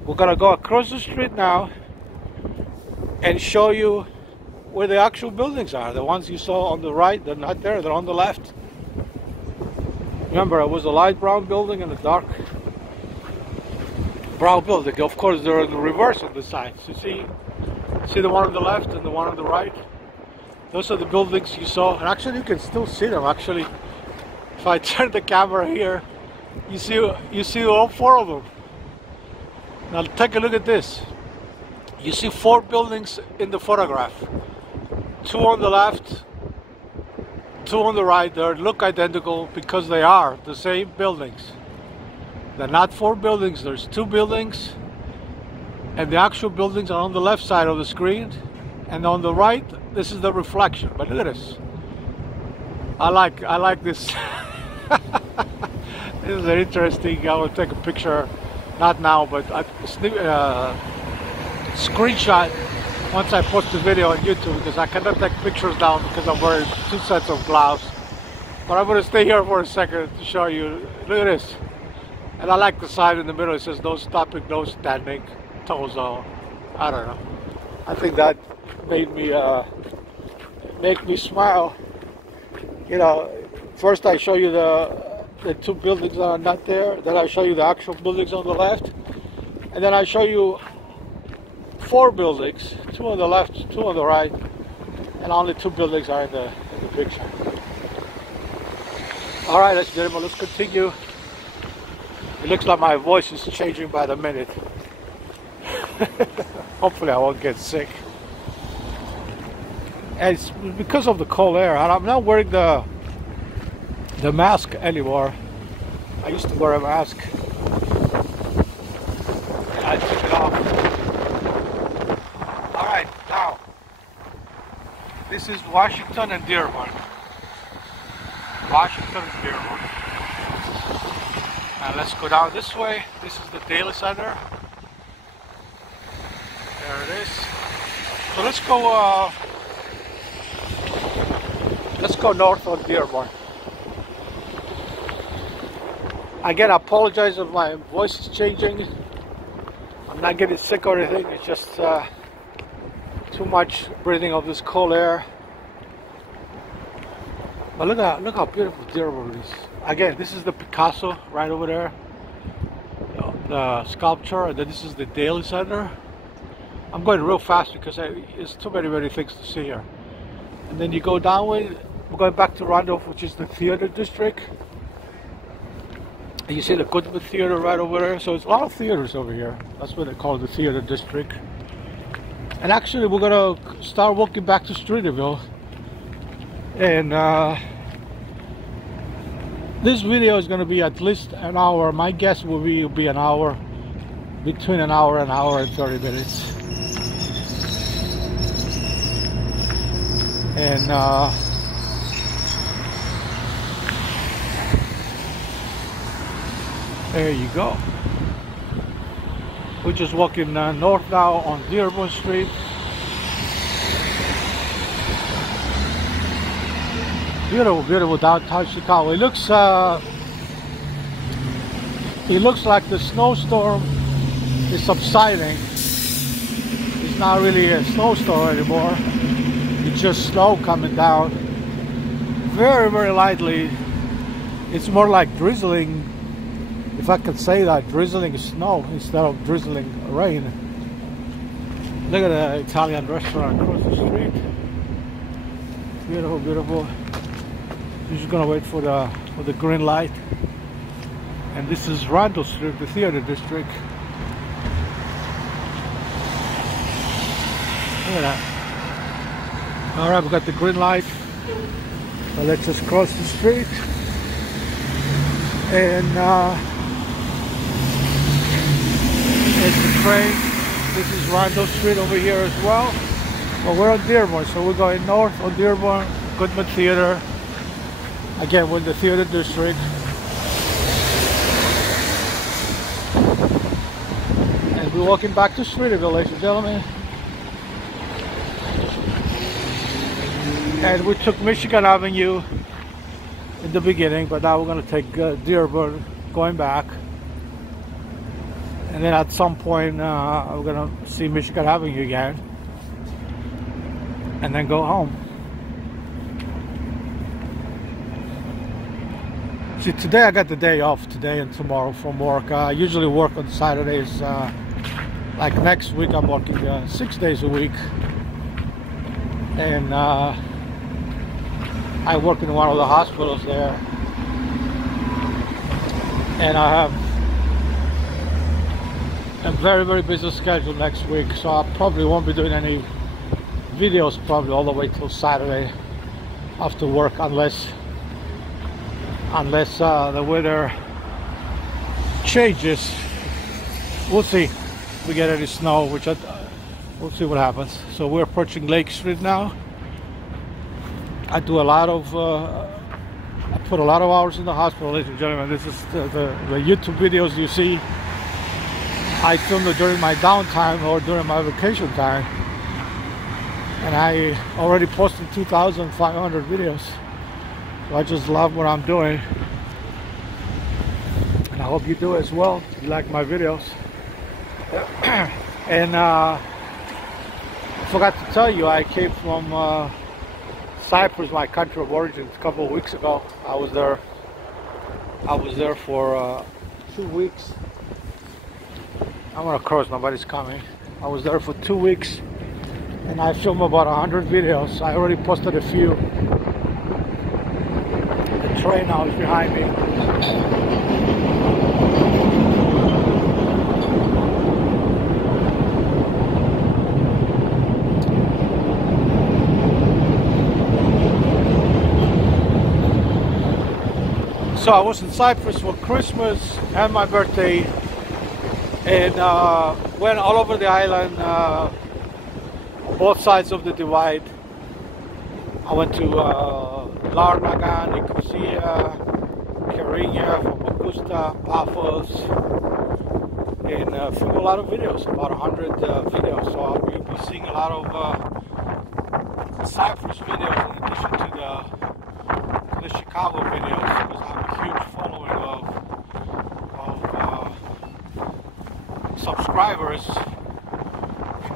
We're going to go across the street now and show you where the actual buildings are. The ones you saw on the right, they're not there. They're on the left. Remember, it was a light brown building and a dark brown building. Of course, they're in the reverse of the sides. You see the one on the left and the one on the right? Those are the buildings you saw. And actually, you can still see them. Actually, if I turn the camera here, you see all four of them. Now, take a look at this. You see four buildings in the photograph. Two on the left, two on the right. They look identical because they are the same buildings. They're not four buildings, there's two buildings, and the actual buildings are on the left side of the screen, and on the right, this is the reflection. But look at this. I like this. This is very interesting. I will take a picture, not now, but screenshot once I post the video on YouTube, because I cannot take pictures down because I'm wearing two sets of gloves. But I'm going to stay here for a second to show you. Look at this. And I like the sign in the middle. It says no stopping, no standing, toes on. I don't know. I think that made me smile. You know, first I show you the two buildings that are not there. Then I show you the actual buildings on the left. And then I show you four buildings, two on the left, two on the right, and only two buildings are in the picture. All right, ladies and gentlemen, let's continue. It looks like my voice is changing by the minute. Hopefully I won't get sick. And it's because of the cold air. And I'm not wearing the mask anymore. I used to wear a mask. I took it off. Alright, now. This is Washington and Dearborn. Washington and Dearborn. Now let's go down this way. This is the Daily Center. There it is. So let's go north on Dearborn. Again, I apologize if my voice is changing. I'm not getting sick or anything. It's just too much breathing of this cold air. But look how beautiful Dearborn is. Again, this is the Picasso right over there, the sculpture, and then this is the Daily Center. I'm going real fast because there's too many things to see here. And then you go downward, we're going back to Randolph, which is the theater district. And you see the Goodman Theater right over there. So it's a lot of theaters over here. That's what they call the theater district. And actually, we're going to start walking back to Streeterville. And this video is going to be at least an hour. My guess will be an hour, between an hour and 30 minutes. And there you go. We're just walking north now on Dearborn Street. Beautiful, beautiful downtown Chicago. It looks like the snowstorm is subsiding. It's not really a snowstorm anymore. It's just snow coming down. Very, very lightly. It's more like drizzling, if I could say that, drizzling snow instead of drizzling rain. Look at the Italian restaurant across the street. Beautiful, beautiful. You're just gonna wait for the green light. And this is Randolph Street, the theater district. Look at that. Alright, we got the green light. So let's just cross the street. And there's the train. This is Randall Street over here as well. But we're on Dearborn, so we're going north on Dearborn, Goodman Theater. Again, we're in the theater district. And we're walking back to Streeterville, ladies and gentlemen. And we took Michigan Avenue in the beginning, but now we're going to take Dearborn going back. And then at some point, we're going to see Michigan Avenue again. And then go home. See, today I got the day off, today and tomorrow from work. I usually work on Saturdays. Like next week, I'm working 6 days a week. And I work in one of the hospitals there. And I have a very, very busy schedule next week. So I probably won't be doing any videos probably all the way till Saturday after work, unless the weather changes. We'll see if we get any snow, which we'll see what happens. So we're approaching Lake Street now. I do a lot of I put a lot of hours in the hospital, ladies and gentlemen. This is the YouTube videos you see. I film it during my downtime or during my vacation time. And I already posted 2,500 videos. So I just love what I'm doing. And I hope you do as well, if you like my videos. And I forgot to tell you, I came from Cyprus, my country of origin, a couple of weeks ago. I was there for 2 weeks. I'm gonna cross, nobody's coming. I was there for 2 weeks. And I filmed about 100 videos. I already posted a few. The train now is behind me. So I was in Cyprus for Christmas and my birthday, and went all over the island. Both sides of the divide. I went to Larnaca, Nicosia, Kyrenia, Famagusta, Paphos, and filmed a lot of videos, about 100 videos. So I'll be seeing a lot of Cyprus videos in addition to the Chicago videos, because I have a huge following of subscribers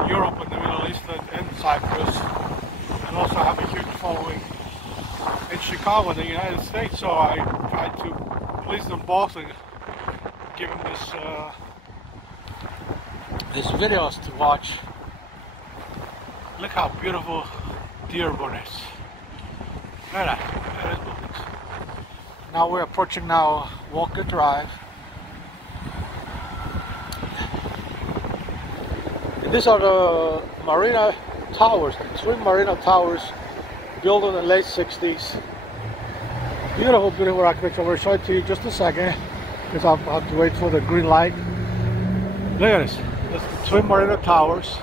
in Europe and the Middle East and Cyprus, and also have a huge following in Chicago in the United States. So I tried to please them both and give them these videos to watch. Look how beautiful Dearborn is. Look at that. Buildings. Now we're approaching Walker Drive. These are the Marina Towers, the Twin Marina Towers, built in the late 60s. Beautiful, beautiful architecture. I'll show it to you in just a second, because I'll have to wait for the green light. Look at this. That's the Twin Marina Towers.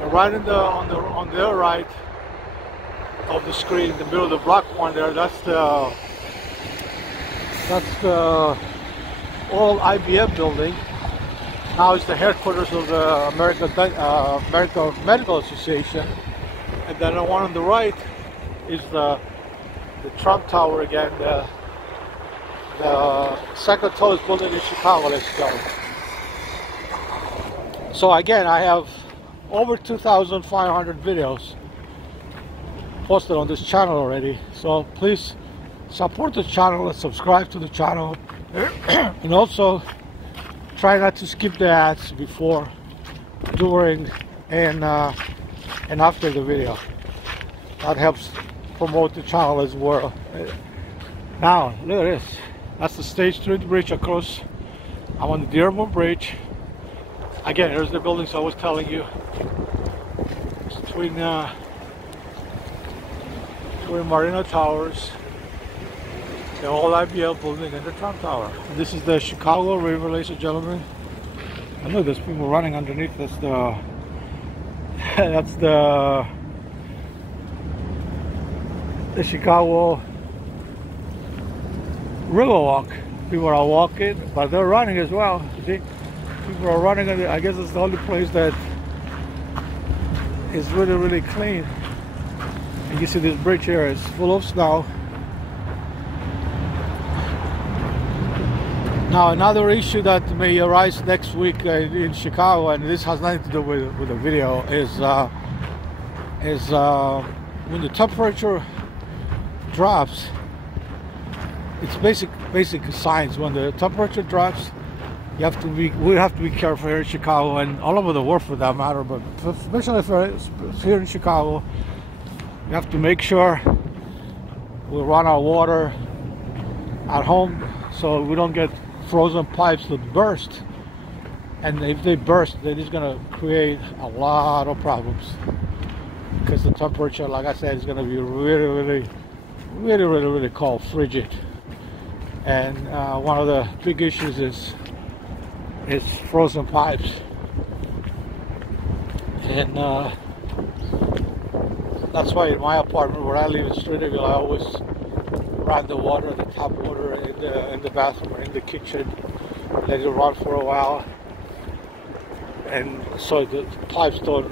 And right on their right of the screen, in the middle of the black one there, that's the old IBM building. Now it's the headquarters of the American Medical Association. And then the one on the right is the Trump Tower again, the second tallest building in Chicago, let's go. So again, I have over 2,500 videos posted on this channel already. So please support the channel and subscribe to the channel. And also try not to skip the ads before, during, and after the video. That helps promote the channel as well. Now, look at this. That's the State Street Bridge across. I'm on the Dearborn Bridge. Again, here's the buildings I was telling you. It's between Marina Towers, the old IBM building, and the Trump Tower. And this is the Chicago River, ladies and gentlemen. And look, there's people running underneath. That's the that's the Chicago Riverwalk. People are walking, but they're running as well. See, people are running. I guess it's the only place that is really, really clean. And you see this bridge here is full of snow. Now, another issue that may arise next week in Chicago, and this has nothing to do with the video, is when the temperature drops. It's basic science. When the temperature drops, we have to be careful here in Chicago and all over the world for that matter. But especially here in Chicago, we have to make sure we run our water at home so we don't get frozen pipes that burst. And if they burst, then it's going to create a lot of problems because the temperature, like I said, is going to be really cold, frigid. And one of the big issues is frozen pipes. And that's why in my apartment where I live in Streeterville, I always run the water, the tap water in the bathroom or in the kitchen, let it run for a while, and so the pipes don't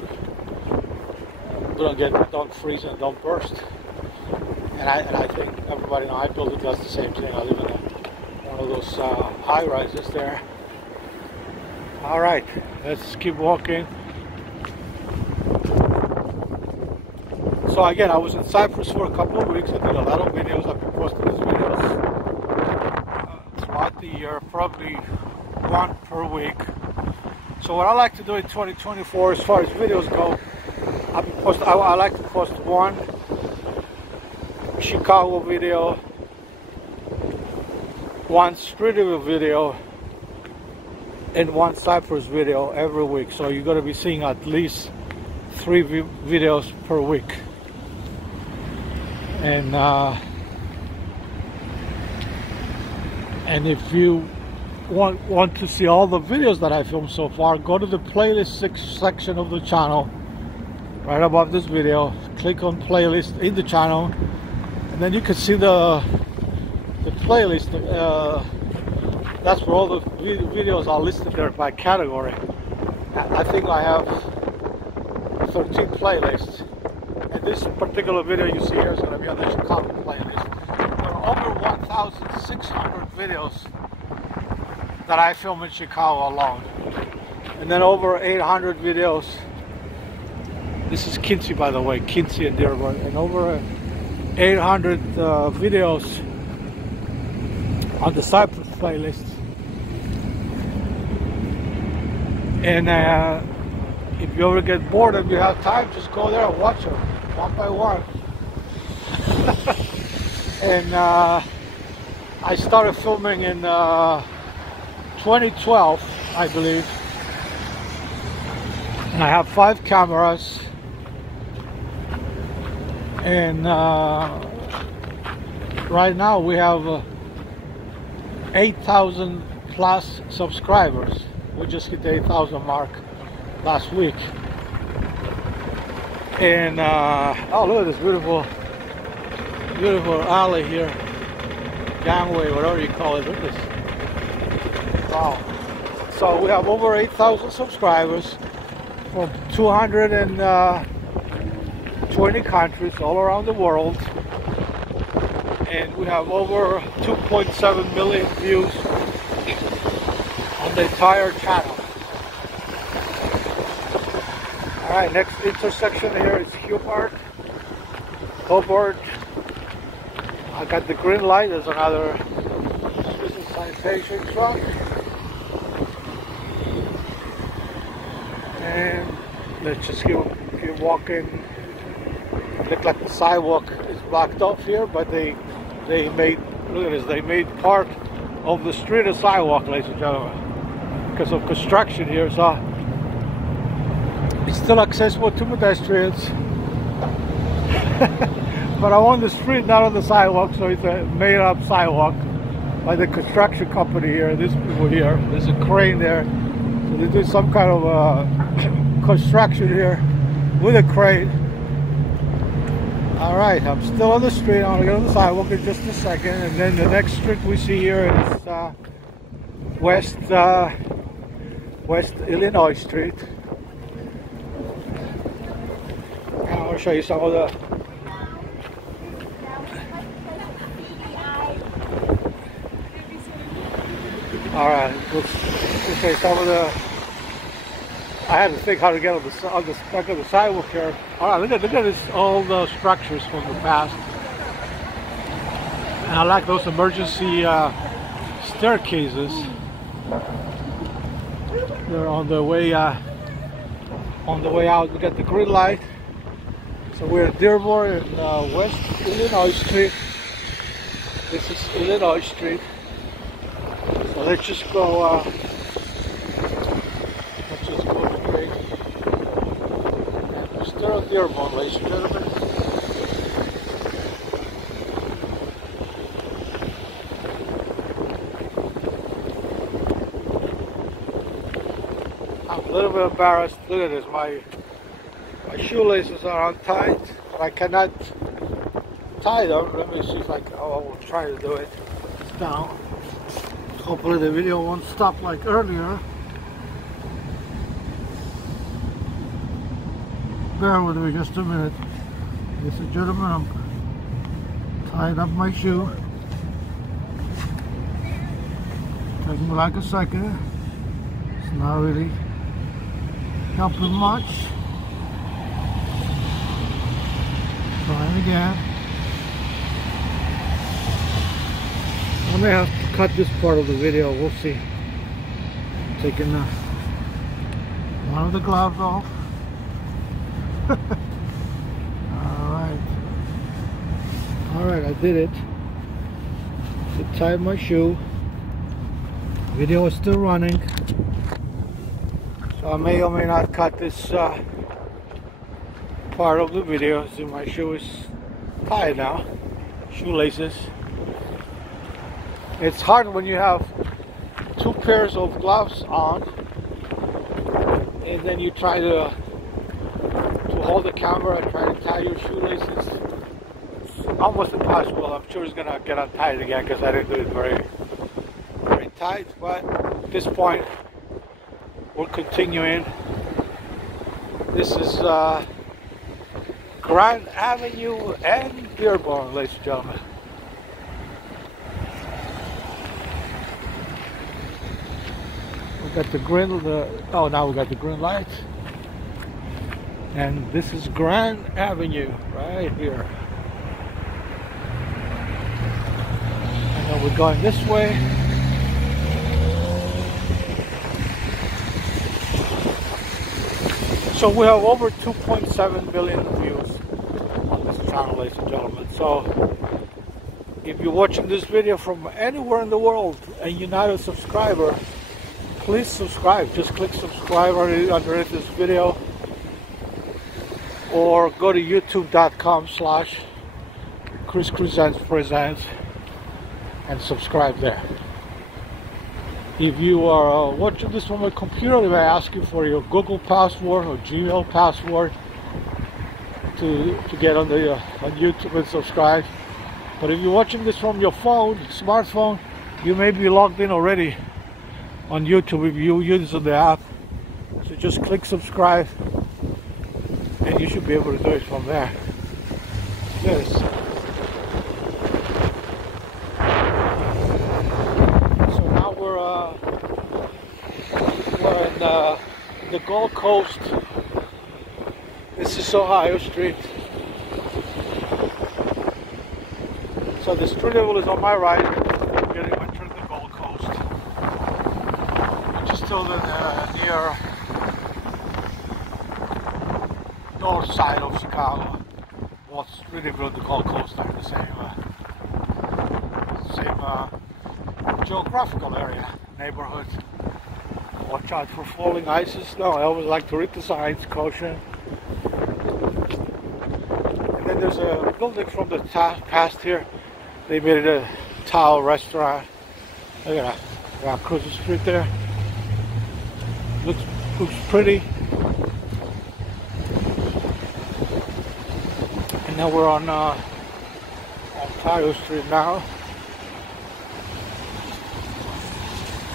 freeze and don't burst. And I think everybody in my building does the same thing. I live in one of those high rises there. All right, let's keep walking. So again, I was in Cyprus for a couple of weeks. I did a lot of videos. I've been posting these videos throughout the year, probably one per week. So what I like to do in 2024, as far as videos go, I like to post one Chicago video, one Streeterville video, and one Cyprus video every week. So you're going to be seeing at least 3 videos per week. And if you want to see all the videos that I filmed so far, go to the playlist section of the channel right above this video. Click on playlist in the channel, and then you can see the playlist. That's where all the videos are listed there by category. I think I have 13 playlists, and this particular video you see here is going to be on the Chicago playlist. There are over 1,600 videos that I film in Chicago alone, and then over 800 videos. This is Quincy, by the way, Quincy and Dearborn, and over 800 videos on the Cyprus playlist. And if you ever get bored and you have time, just go there and watch them one by one. And I started filming in 2012, I believe. And I have 5 cameras. And right now we have 8,000 plus subscribers. We just hit the 8,000 mark last week. And oh, look at this beautiful alley here, gangway, whatever you call it. Look at this. Wow. So we have over 8,000 subscribers from 220 countries all around the world, and we have over 2.7 million views on the entire channel. Alright, next intersection here is Hobart. I got the green light. There's another business sanitation truck. And let's just keep walking. Look like the sidewalk is blocked off here, but they made, look at this, they made part of the street a sidewalk, ladies and gentlemen, because of construction here. So it's still accessible to pedestrians. But I'm on the street, not on the sidewalk, so it's a made-up sidewalk by the construction company here. These people here, there's a crane there So they do some kind of construction here with a crane. All right, I'm still on the street. I'm gonna get on the sidewalk in just a second, and then the next street we see here is West Illinois Street. And I want to show you some of the all right, let's say some of the. I had to think how to get on the back of the sidewalk here. All right, look at this, all the structures from the past. And I like those emergency staircases. They're on the way out. We got the green light. So we're at Dearborn in West Illinois Street. This is Illinois Street. So let's just go. Straight. And we're still at Dearborn, ladies and gentlemen. I'm a little bit embarrassed. Look at this. My shoelaces are untied, but I cannot tie them. Let me see if I will try to do it. It's down. Hopefully the video won't stop like earlier. Bear with me just a minute. Ladies and gentlemen, I'm tying up my shoe. Taking like a second. It's not really helping much. Trying again. I may have to cut this part of the video. We'll see. Taking one of the gloves off. Alright, I did it. I tied my shoe. Video is still running. So I may or may not cut this part of the video. See, my shoe is tied now. Shoelaces. It's hard when you have two pairs of gloves on and then you try to hold the camera and try to tie your shoelaces. It's almost impossible. I'm sure it's gonna get untied again because I didn't do it very tight, but at this point we're continuing. This is Grand Avenue and Dearborn, ladies and gentlemen. We got the green, now we got the green light. And this is Grand Avenue right here. And then we're going this way. So we have over 2.7 billion views on this channel, ladies and gentlemen. So if you're watching this video from anywhere in the world and you're not a subscriber, please subscribe. Just click subscribe underneath this video. Or go to youtube.com/ChrisCresents and subscribe there. If you are watching this from a computer, they may ask you for your Google password or Gmail password to get on YouTube and subscribe. But if you're watching this from your phone, smartphone, you may be logged in already on YouTube if you use the app. So just click subscribe. And you should be able to do it from there. Yes. So now we're in the Gold Coast. This is Ohio Street. So the street level is on my right. We're getting entering the Gold Coast, which is still near north side of Chicago. Well, it's really good. The Gold Coast are the same geographical area, neighborhood. Watch out for falling ice and snow. I always like to read the signs, caution. And then there's a building from the past here. They made it a Tao restaurant. Look at that. Around Cruiser Street there. Looks pretty. And now we're on Ontario Street now.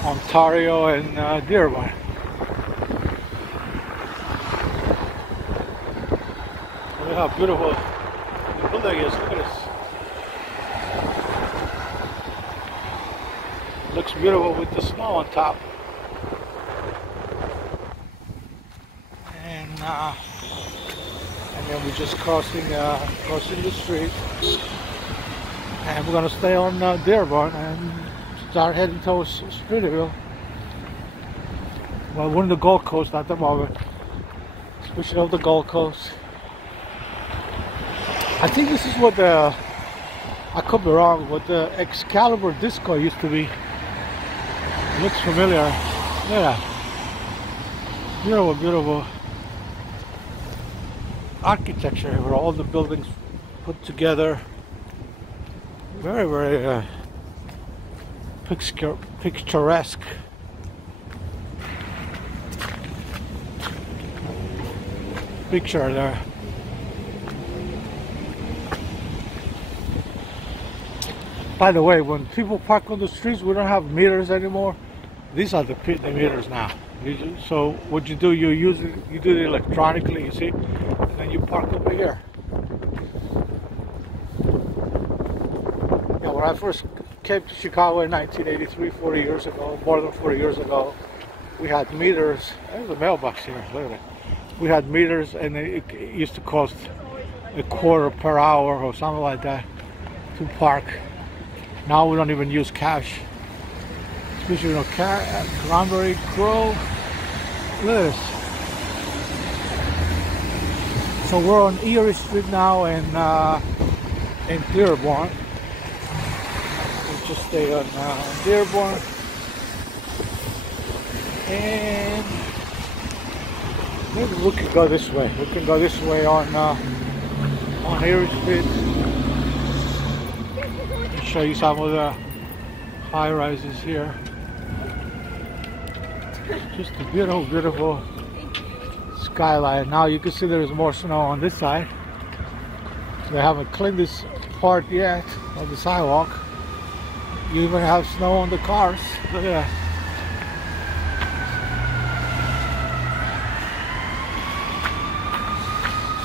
Ontario and Dearborn. Look at how beautiful the building is. Look at this. Looks beautiful with the snow on top. And then we're just crossing the street. And we're gonna stay on Dearborn and start heading towards Streeterville. Well, we're in the Gold Coast at the moment. Speaking of the Gold Coast, I think this is what I could be wrong, what the Excalibur Disco used to be. It looks familiar. Yeah. Beautiful, beautiful architecture where all the buildings put together. Very, very picturesque. Picture there. By the way, when people park on the streets, we don't have meters anymore. These are the meters now. So what you do, you do it electronically, you see, and then you park over here. Yeah, when I first came to Chicago in 1983, 40 years ago, more than 40 years ago, we had meters. There's a mailbox here, look at it. We had meters, and it used to cost $0.25 per hour or something like that to park. Now we don't even use cash. Especially, you know, Cranberry Grove. Look at this. So we're on Erie Street now in Dearborn. We'll just stay on Dearborn. And maybe we can go this way. We can go this way on Erie Street. I'll show you some of the high rises here. Just a beautiful, beautiful skyline. Now you can see there's more snow on this side. They haven't cleaned this part yet of the sidewalk. You even have snow on the cars. Look at that.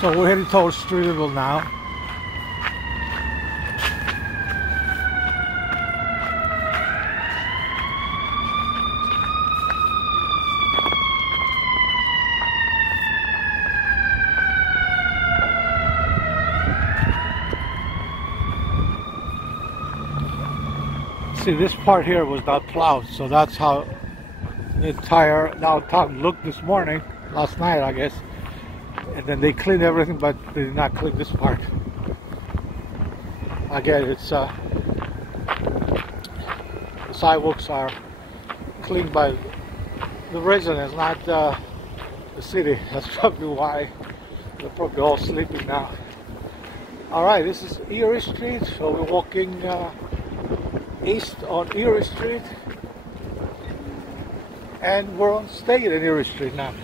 So we're heading towards Streeterville now. See, this part here was not plowed, so that's how the entire downtown looked this morning, last night I guess. And then they cleaned everything, but they did not clean this part. Again, it's the sidewalks are cleaned by the residents, not the city. That's probably why they're probably all sleeping now. All right, this is Erie Street, so we're walking east on Erie Street, and we're on State and Erie Street now.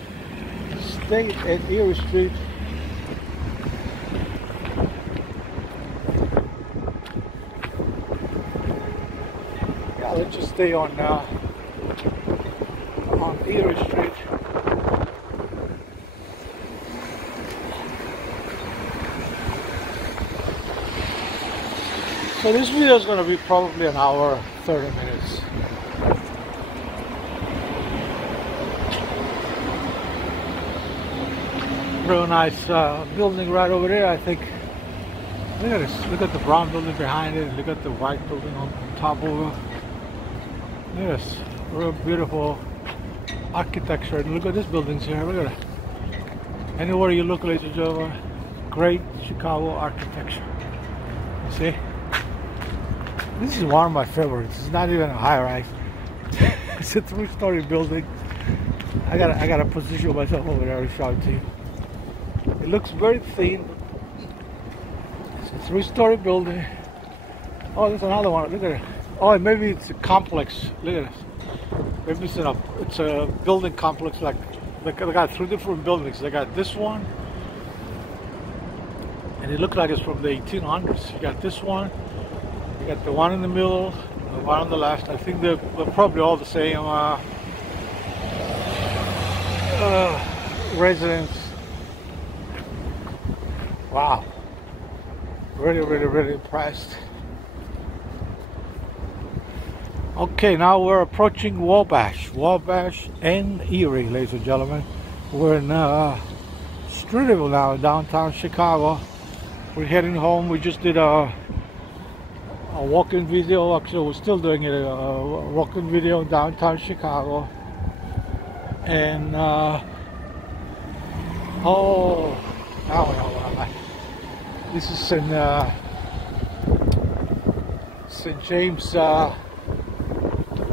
State and Erie Street. Yeah, let's just stay on Erie Street. So this video is going to be probably an hour, 30 minutes. Real nice building right over there, I think. Look at this. Look at the brown building behind it. Look at the white building on top of it. Look at this. Real beautiful architecture. And look at these buildings here. Look at it. Anywhere you look, ladies and gentlemen, great Chicago architecture. See? This is one of my favorites. It's not even a high-rise. It's a 3-story building. I gotta position myself over there and show it to you. It looks very thin. It's a 3-story building. Oh, there's another one. Look at it. Oh, maybe it's a complex. Look at this. Maybe it's a building complex like They got 3 different buildings. They got this one, and it looked like it's from the 1800s. You got this one, you got the one in the middle, the one on the left. I think they're probably all the same residents. Wow, really impressed. Okay, now we're approaching Wabash and Erie, ladies and gentlemen. We're in Streeterville now, downtown Chicago. We're heading home. We just did a walk-in video. Actually, we're still doing it, a walk-in video in downtown Chicago. And this is in St. James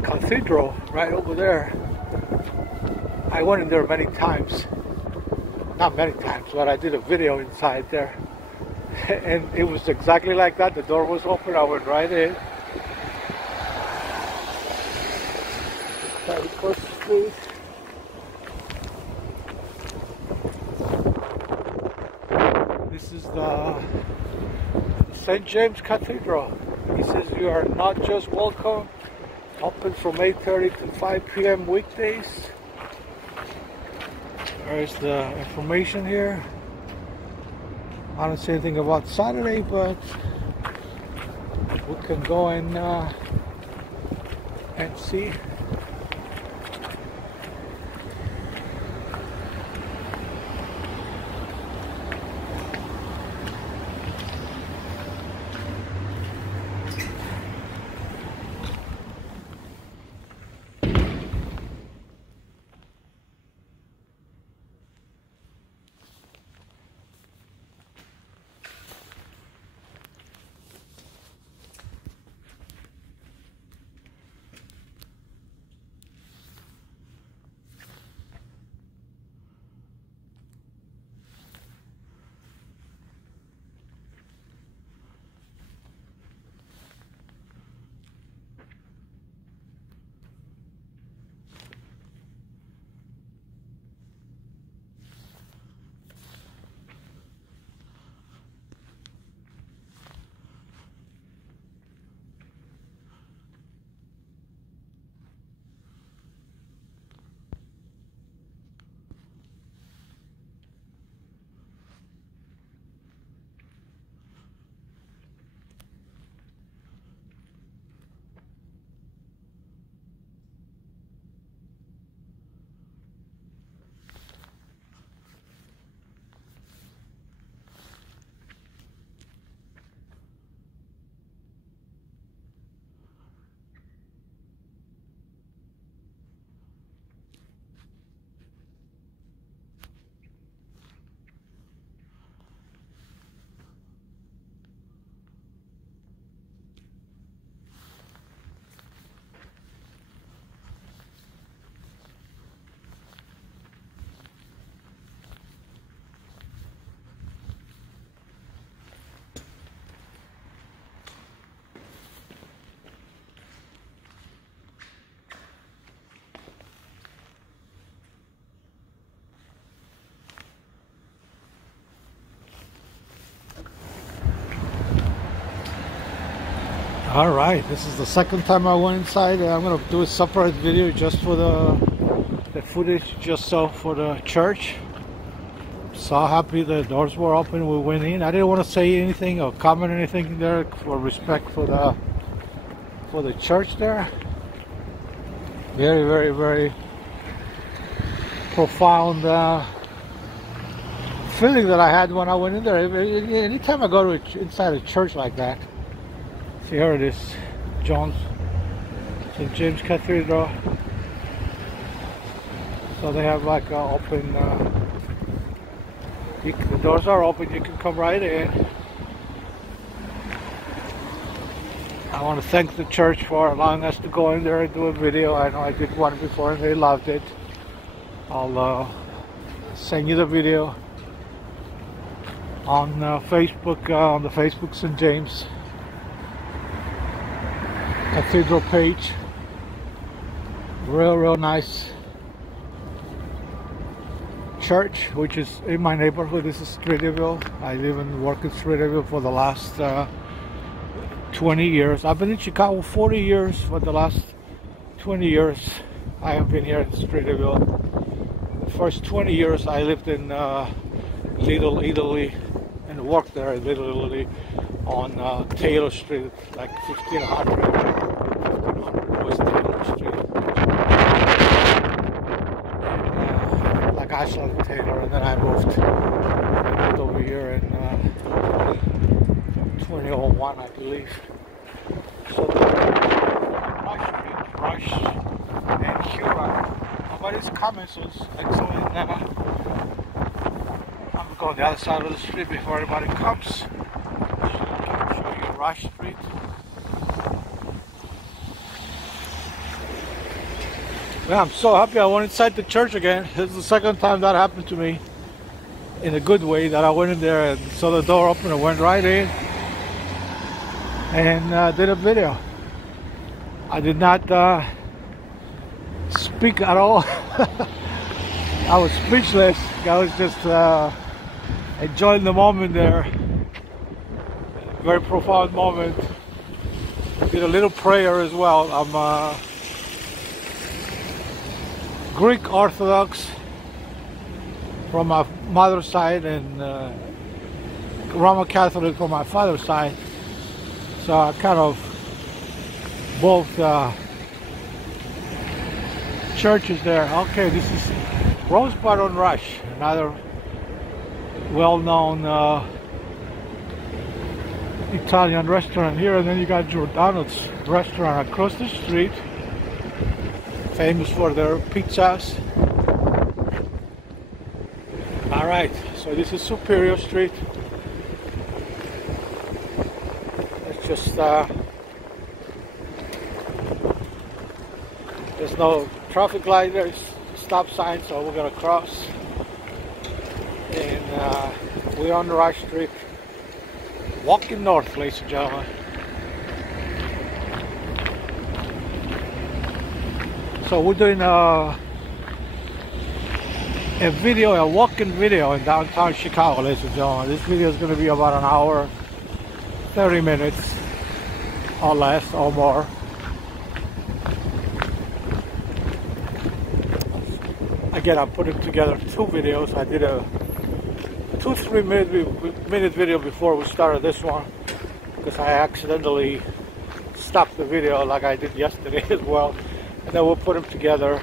Cathedral right over there. I went in there many times. Not many times, but I did a video inside there. And it was exactly like that. The door was open, I went right in. Right across the street. This is the St. James Cathedral. He says you are not just welcome. Open from 8:30 to 5 p.m. weekdays. There's the information here. I don't say anything about Saturday, but we can go and see. Alright, this is the second time I went inside. I'm going to do a separate video just for the footage, just so for the church. So happy the doors were open, we went in. I didn't want to say anything or comment anything there for respect for the church there. Very profound feeling that I had when I went in there. Anytime I go to inside a church like that. See, here it is, St. James Cathedral. So they have like open, the doors are open, you can come right in. I want to thank the church for allowing us to go in there and do a video. I know I did one before and they loved it. I'll send you the video on Facebook, on the Facebook St. James Cathedral page. Real nice. church, which is in my neighborhood. This is Streeterville. I live and work in Streeterville for the last 20 years. I've been in Chicago 40 years. For the last 20 years, I have been here in Streeterville. The first 20 years, I lived in Little Italy and worked there in Little Italy on Taylor Street, like 1500 West Taylor Street. Ashland Taylor, and then I moved over here in 2001, I believe. So Rush and Huron. Nobody's coming, so I'm going the other side of the street before everybody comes. I'll show you Rush Street. Yeah, I'm so happy I went inside the church again. This is the second time that happened to me in a good way, that I went in there and saw the door open and went right in and did a video. I did not speak at all. I was speechless. I was just enjoying the moment there. Very profound moment. Did a little prayer as well. I'm Greek Orthodox from my mother's side and Roman Catholic from my father's side, so I kind of both churches there. Okay, this is Rosebud on Rush, another well-known Italian restaurant here, and then you got Giordano's restaurant across the street, famous for their pizzas. Alright, so this is Superior Street. It's just there's no traffic light, there's stop sign, so we're gonna cross. And we're on Rush Street, walking north, ladies and gentlemen. So we're doing a video, a walking video in downtown Chicago, ladies and gentlemen. This video is going to be about an hour, 30 minutes, or less, or more. Again, I'm putting together two videos. I did a 2-3 minute video before we started this one, because I accidentally stopped the video like I did yesterday as well. And then we'll put them together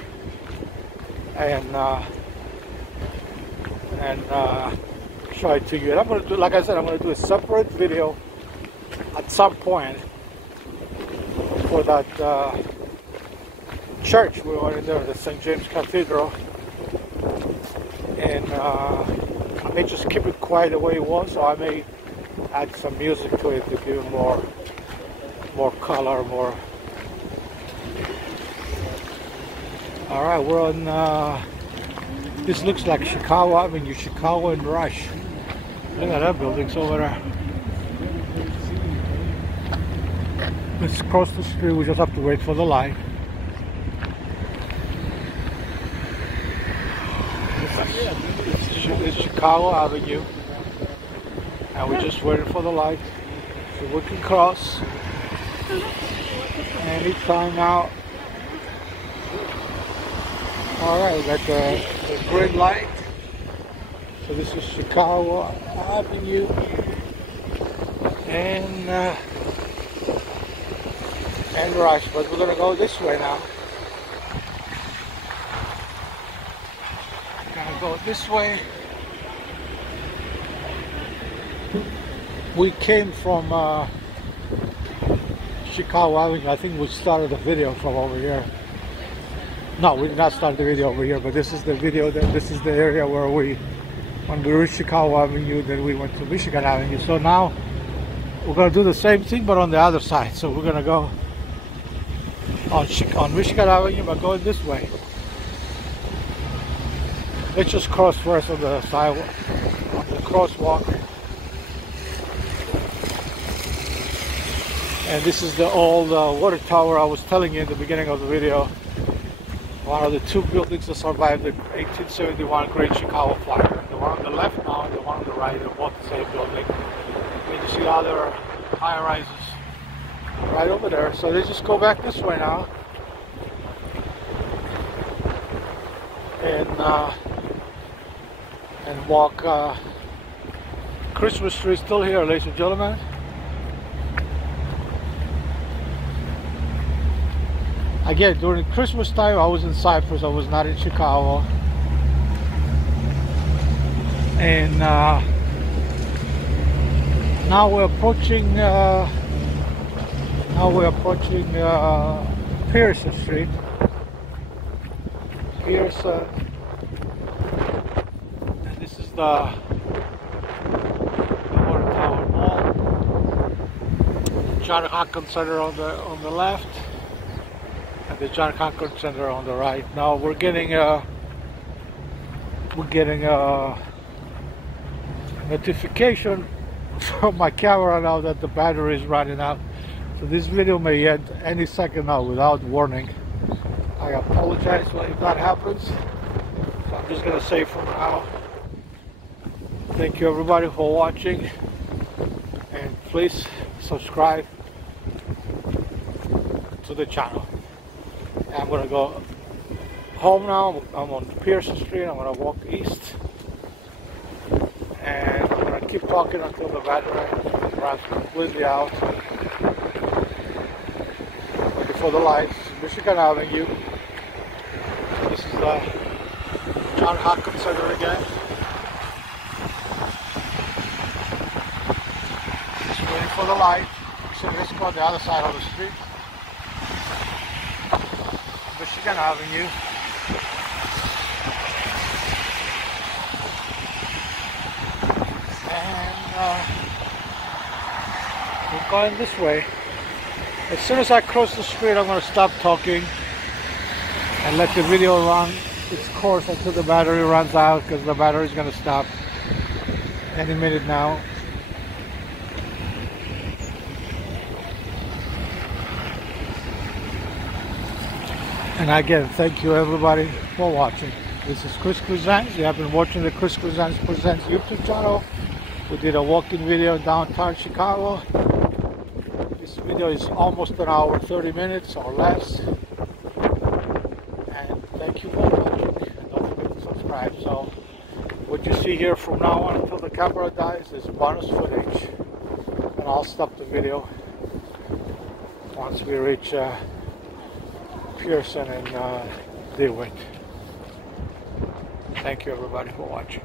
and show it to you. And I'm going to do, like I said, I'm going to do a separate video at some point for that church we went in there, the St. James Cathedral. And I may just keep it quiet the way it was, so I may add some music to it to give it more color, more. All right, we're on, this looks like Chicago Avenue, Chicago and Rush. Look at that building's over there. Let's cross the street, we just have to wait for the light. It's Chicago Avenue, and we're just waiting for the light so we can cross anytime now. Alright, we got the green light. So this is Chicago Avenue. And Rush, but we're going to go this way now. We're going to go this way. We came from Chicago Avenue. I think we started the video from over here. No, we did not start the video over here, but this is the video, this is the area where when we reached Chicago Avenue, then we went to Michigan Avenue. So now we're going to do the same thing, but on the other side. So we're going to go on Michigan Avenue, but going this way. Let's just cross first on the sidewalk, on the crosswalk. And this is the old water tower I was telling you in the beginning of the video. One of the two buildings that survived the 1871 Great Chicago Fire. The one on the left now and the one on the right are both the same building. You can see other high-rises right over there. So they just go back this way now. And walk. Christmas tree is still here, ladies and gentlemen. Again, during Christmas time, I was in Cyprus. I was not in Chicago. And now we're approaching. Pearson Street. Pearson. And this is the Water Tower Mall. John Hopkins Center on the left. The John Concord Center on the right. Now we're getting a notification from my camera now that the battery is running out. So this video may end any second now without warning. I apologize if that happens. So I'm just gonna say for now, thank you everybody for watching, and please subscribe to the channel. I'm gonna go home now. I'm on Pearson Street. I'm gonna walk east, and I'm gonna keep talking until the battery runs completely out. Looking for the lights. Michigan Avenue. This is the John Hopkins Center again. Just waiting for the light. So let's go on the other side of the street. Michigan Avenue. And we're going this way. As soon as I cross the street, I'm going to stop talking and let the video run its course until the battery runs out, because the battery is going to stop any minute now. And again, thank you everybody for watching. This is Chris Crescens. You have been watching the Chris Crescens Presents YouTube channel. We did a walking video in downtown Chicago. This video is almost an hour, 30 minutes or less. And thank you for watching. And don't forget to subscribe. So what you see here from now on until the camera dies is bonus footage. And I'll stop the video once we reach Pearson and DeWitt. Thank you everybody for watching.